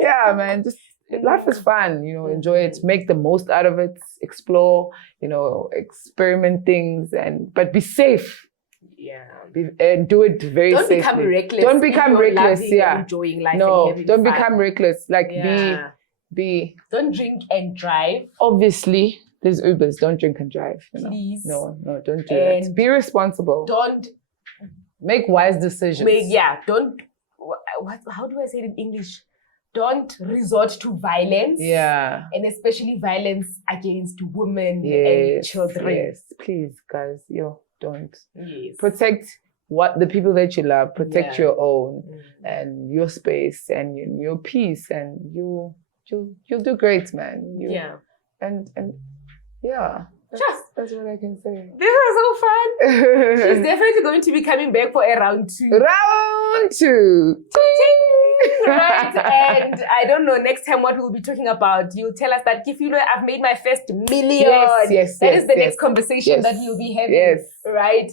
Yeah, man, just Life is fun, enjoy it, make the most out of it, explore, experiment things, but be safe. Yeah. And do it very Don't safely. become reckless. Don't become reckless, loving yeah. and enjoying life No, and having don't fun. become reckless. Like Yeah. be. Don't drink and drive. Obviously, there's Ubers. Don't drink and drive. Please. No, don't do that. Be responsible. Don't make wise decisions. Don't. How do I say it in English? Don't resort to violence. Yeah. And especially violence against women and children. Yes, please, guys. Don't. Yes. Protect the people that you love. Protect your own and your space and your peace, and you'll do great, man. And that's what I can say. This was so fun. She's definitely going to be coming back for a round 2. Round 2. Right, and I don't know next time what we'll be talking about. You'll tell us that Kefilwe, I've made my first million. Yes. That is the next conversation that we'll be having. Yes. Right.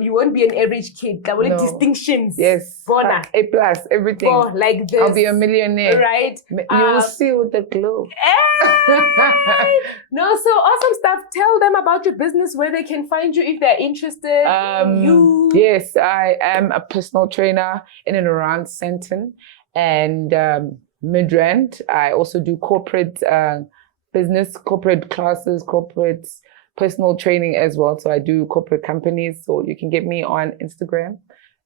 You won't be an average kid. There will be distinctions. Yes. Bona. A+, everything. Like this. I'll be a millionaire. Right. You will see with the glow. No, so awesome stuff. Tell them about your business, where they can find you if they're interested. Yes, I am a personal trainer in and around Sandton and Midrand. I also do corporate business, corporate classes, corporate personal training as well. So I do corporate companies. So you can get me on Instagram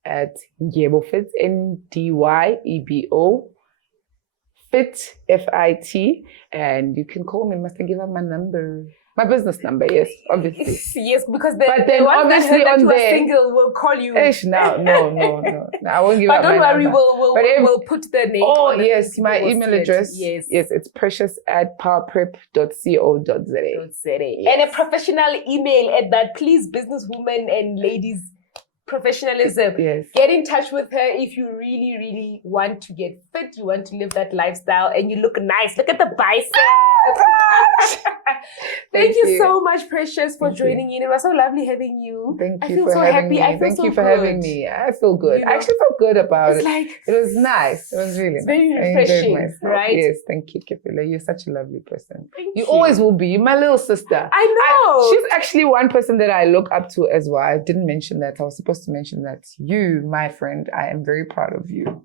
at NdyeboFit, NDYEBO. Fit, FIT, and you can call me. Must I give up my number? My business number, yes, obviously. Yes, because the one obviously that on you are single will call you. No, I won't give up my number. But don't worry, we'll put the name. Oh, yes, my email address. Yes, it's precious@powerprep.co.za. And a professional email at that. Please, businesswomen and ladies, professionalism. Yes. Get in touch with her if you really, really want to get fit, you want to live that lifestyle, and you look nice. Look at the biceps. Thank you so much, Precious, for joining in. It was so lovely having you. Thank you for having me. Thank you for having me. I feel good. I actually felt good about it. It was nice. It was really nice. Very refreshing, right? Yes, thank you, Kefilwe. You're such a lovely person. You always will be. You're my little sister. I know. She's actually one person that I look up to as well. I didn't mention that. I was supposed to mention that. You, my friend, I am very proud of you.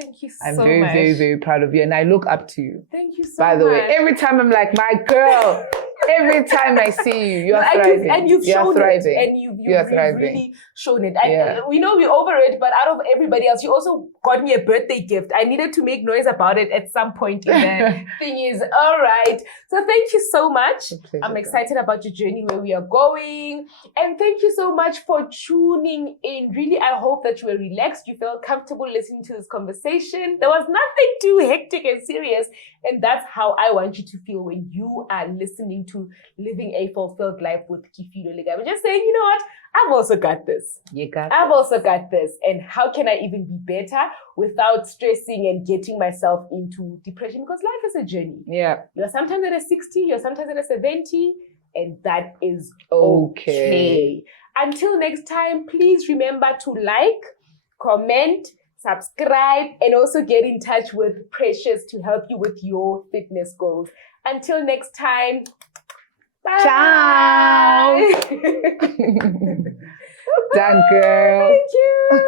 Thank you so much. I'm very, very, very, very proud of you. And I look up to you. Thank you so much. By the way, every time I'm like, my girl. Every time I see you, you're thriving. And you've shown it. And you've really shown it. We know we're over it, but out of everybody else, you also got me a birthday gift. I needed to make noise about it at some point in the thing is, all right. So thank you so much. I'm excited about your journey, where we are going. And thank you so much for tuning in. Really, I hope that you were relaxed. You felt comfortable listening to this conversation. There was nothing too hectic and serious. And that's how I want you to feel when you are listening to Living a Fulfilled Life with Kefilwe Lekabe. Just saying, you know what? I've also got this. I've also got this. And how can I even be better without stressing and getting myself into depression? Because life is a journey. Yeah. You're sometimes at a 60, you're sometimes at a 70, and that is okay. Until next time, please remember to like, comment, subscribe, and also get in touch with Precious to help you with your fitness goals. Until next time, bye. Ciao. Done, girl. Thank you.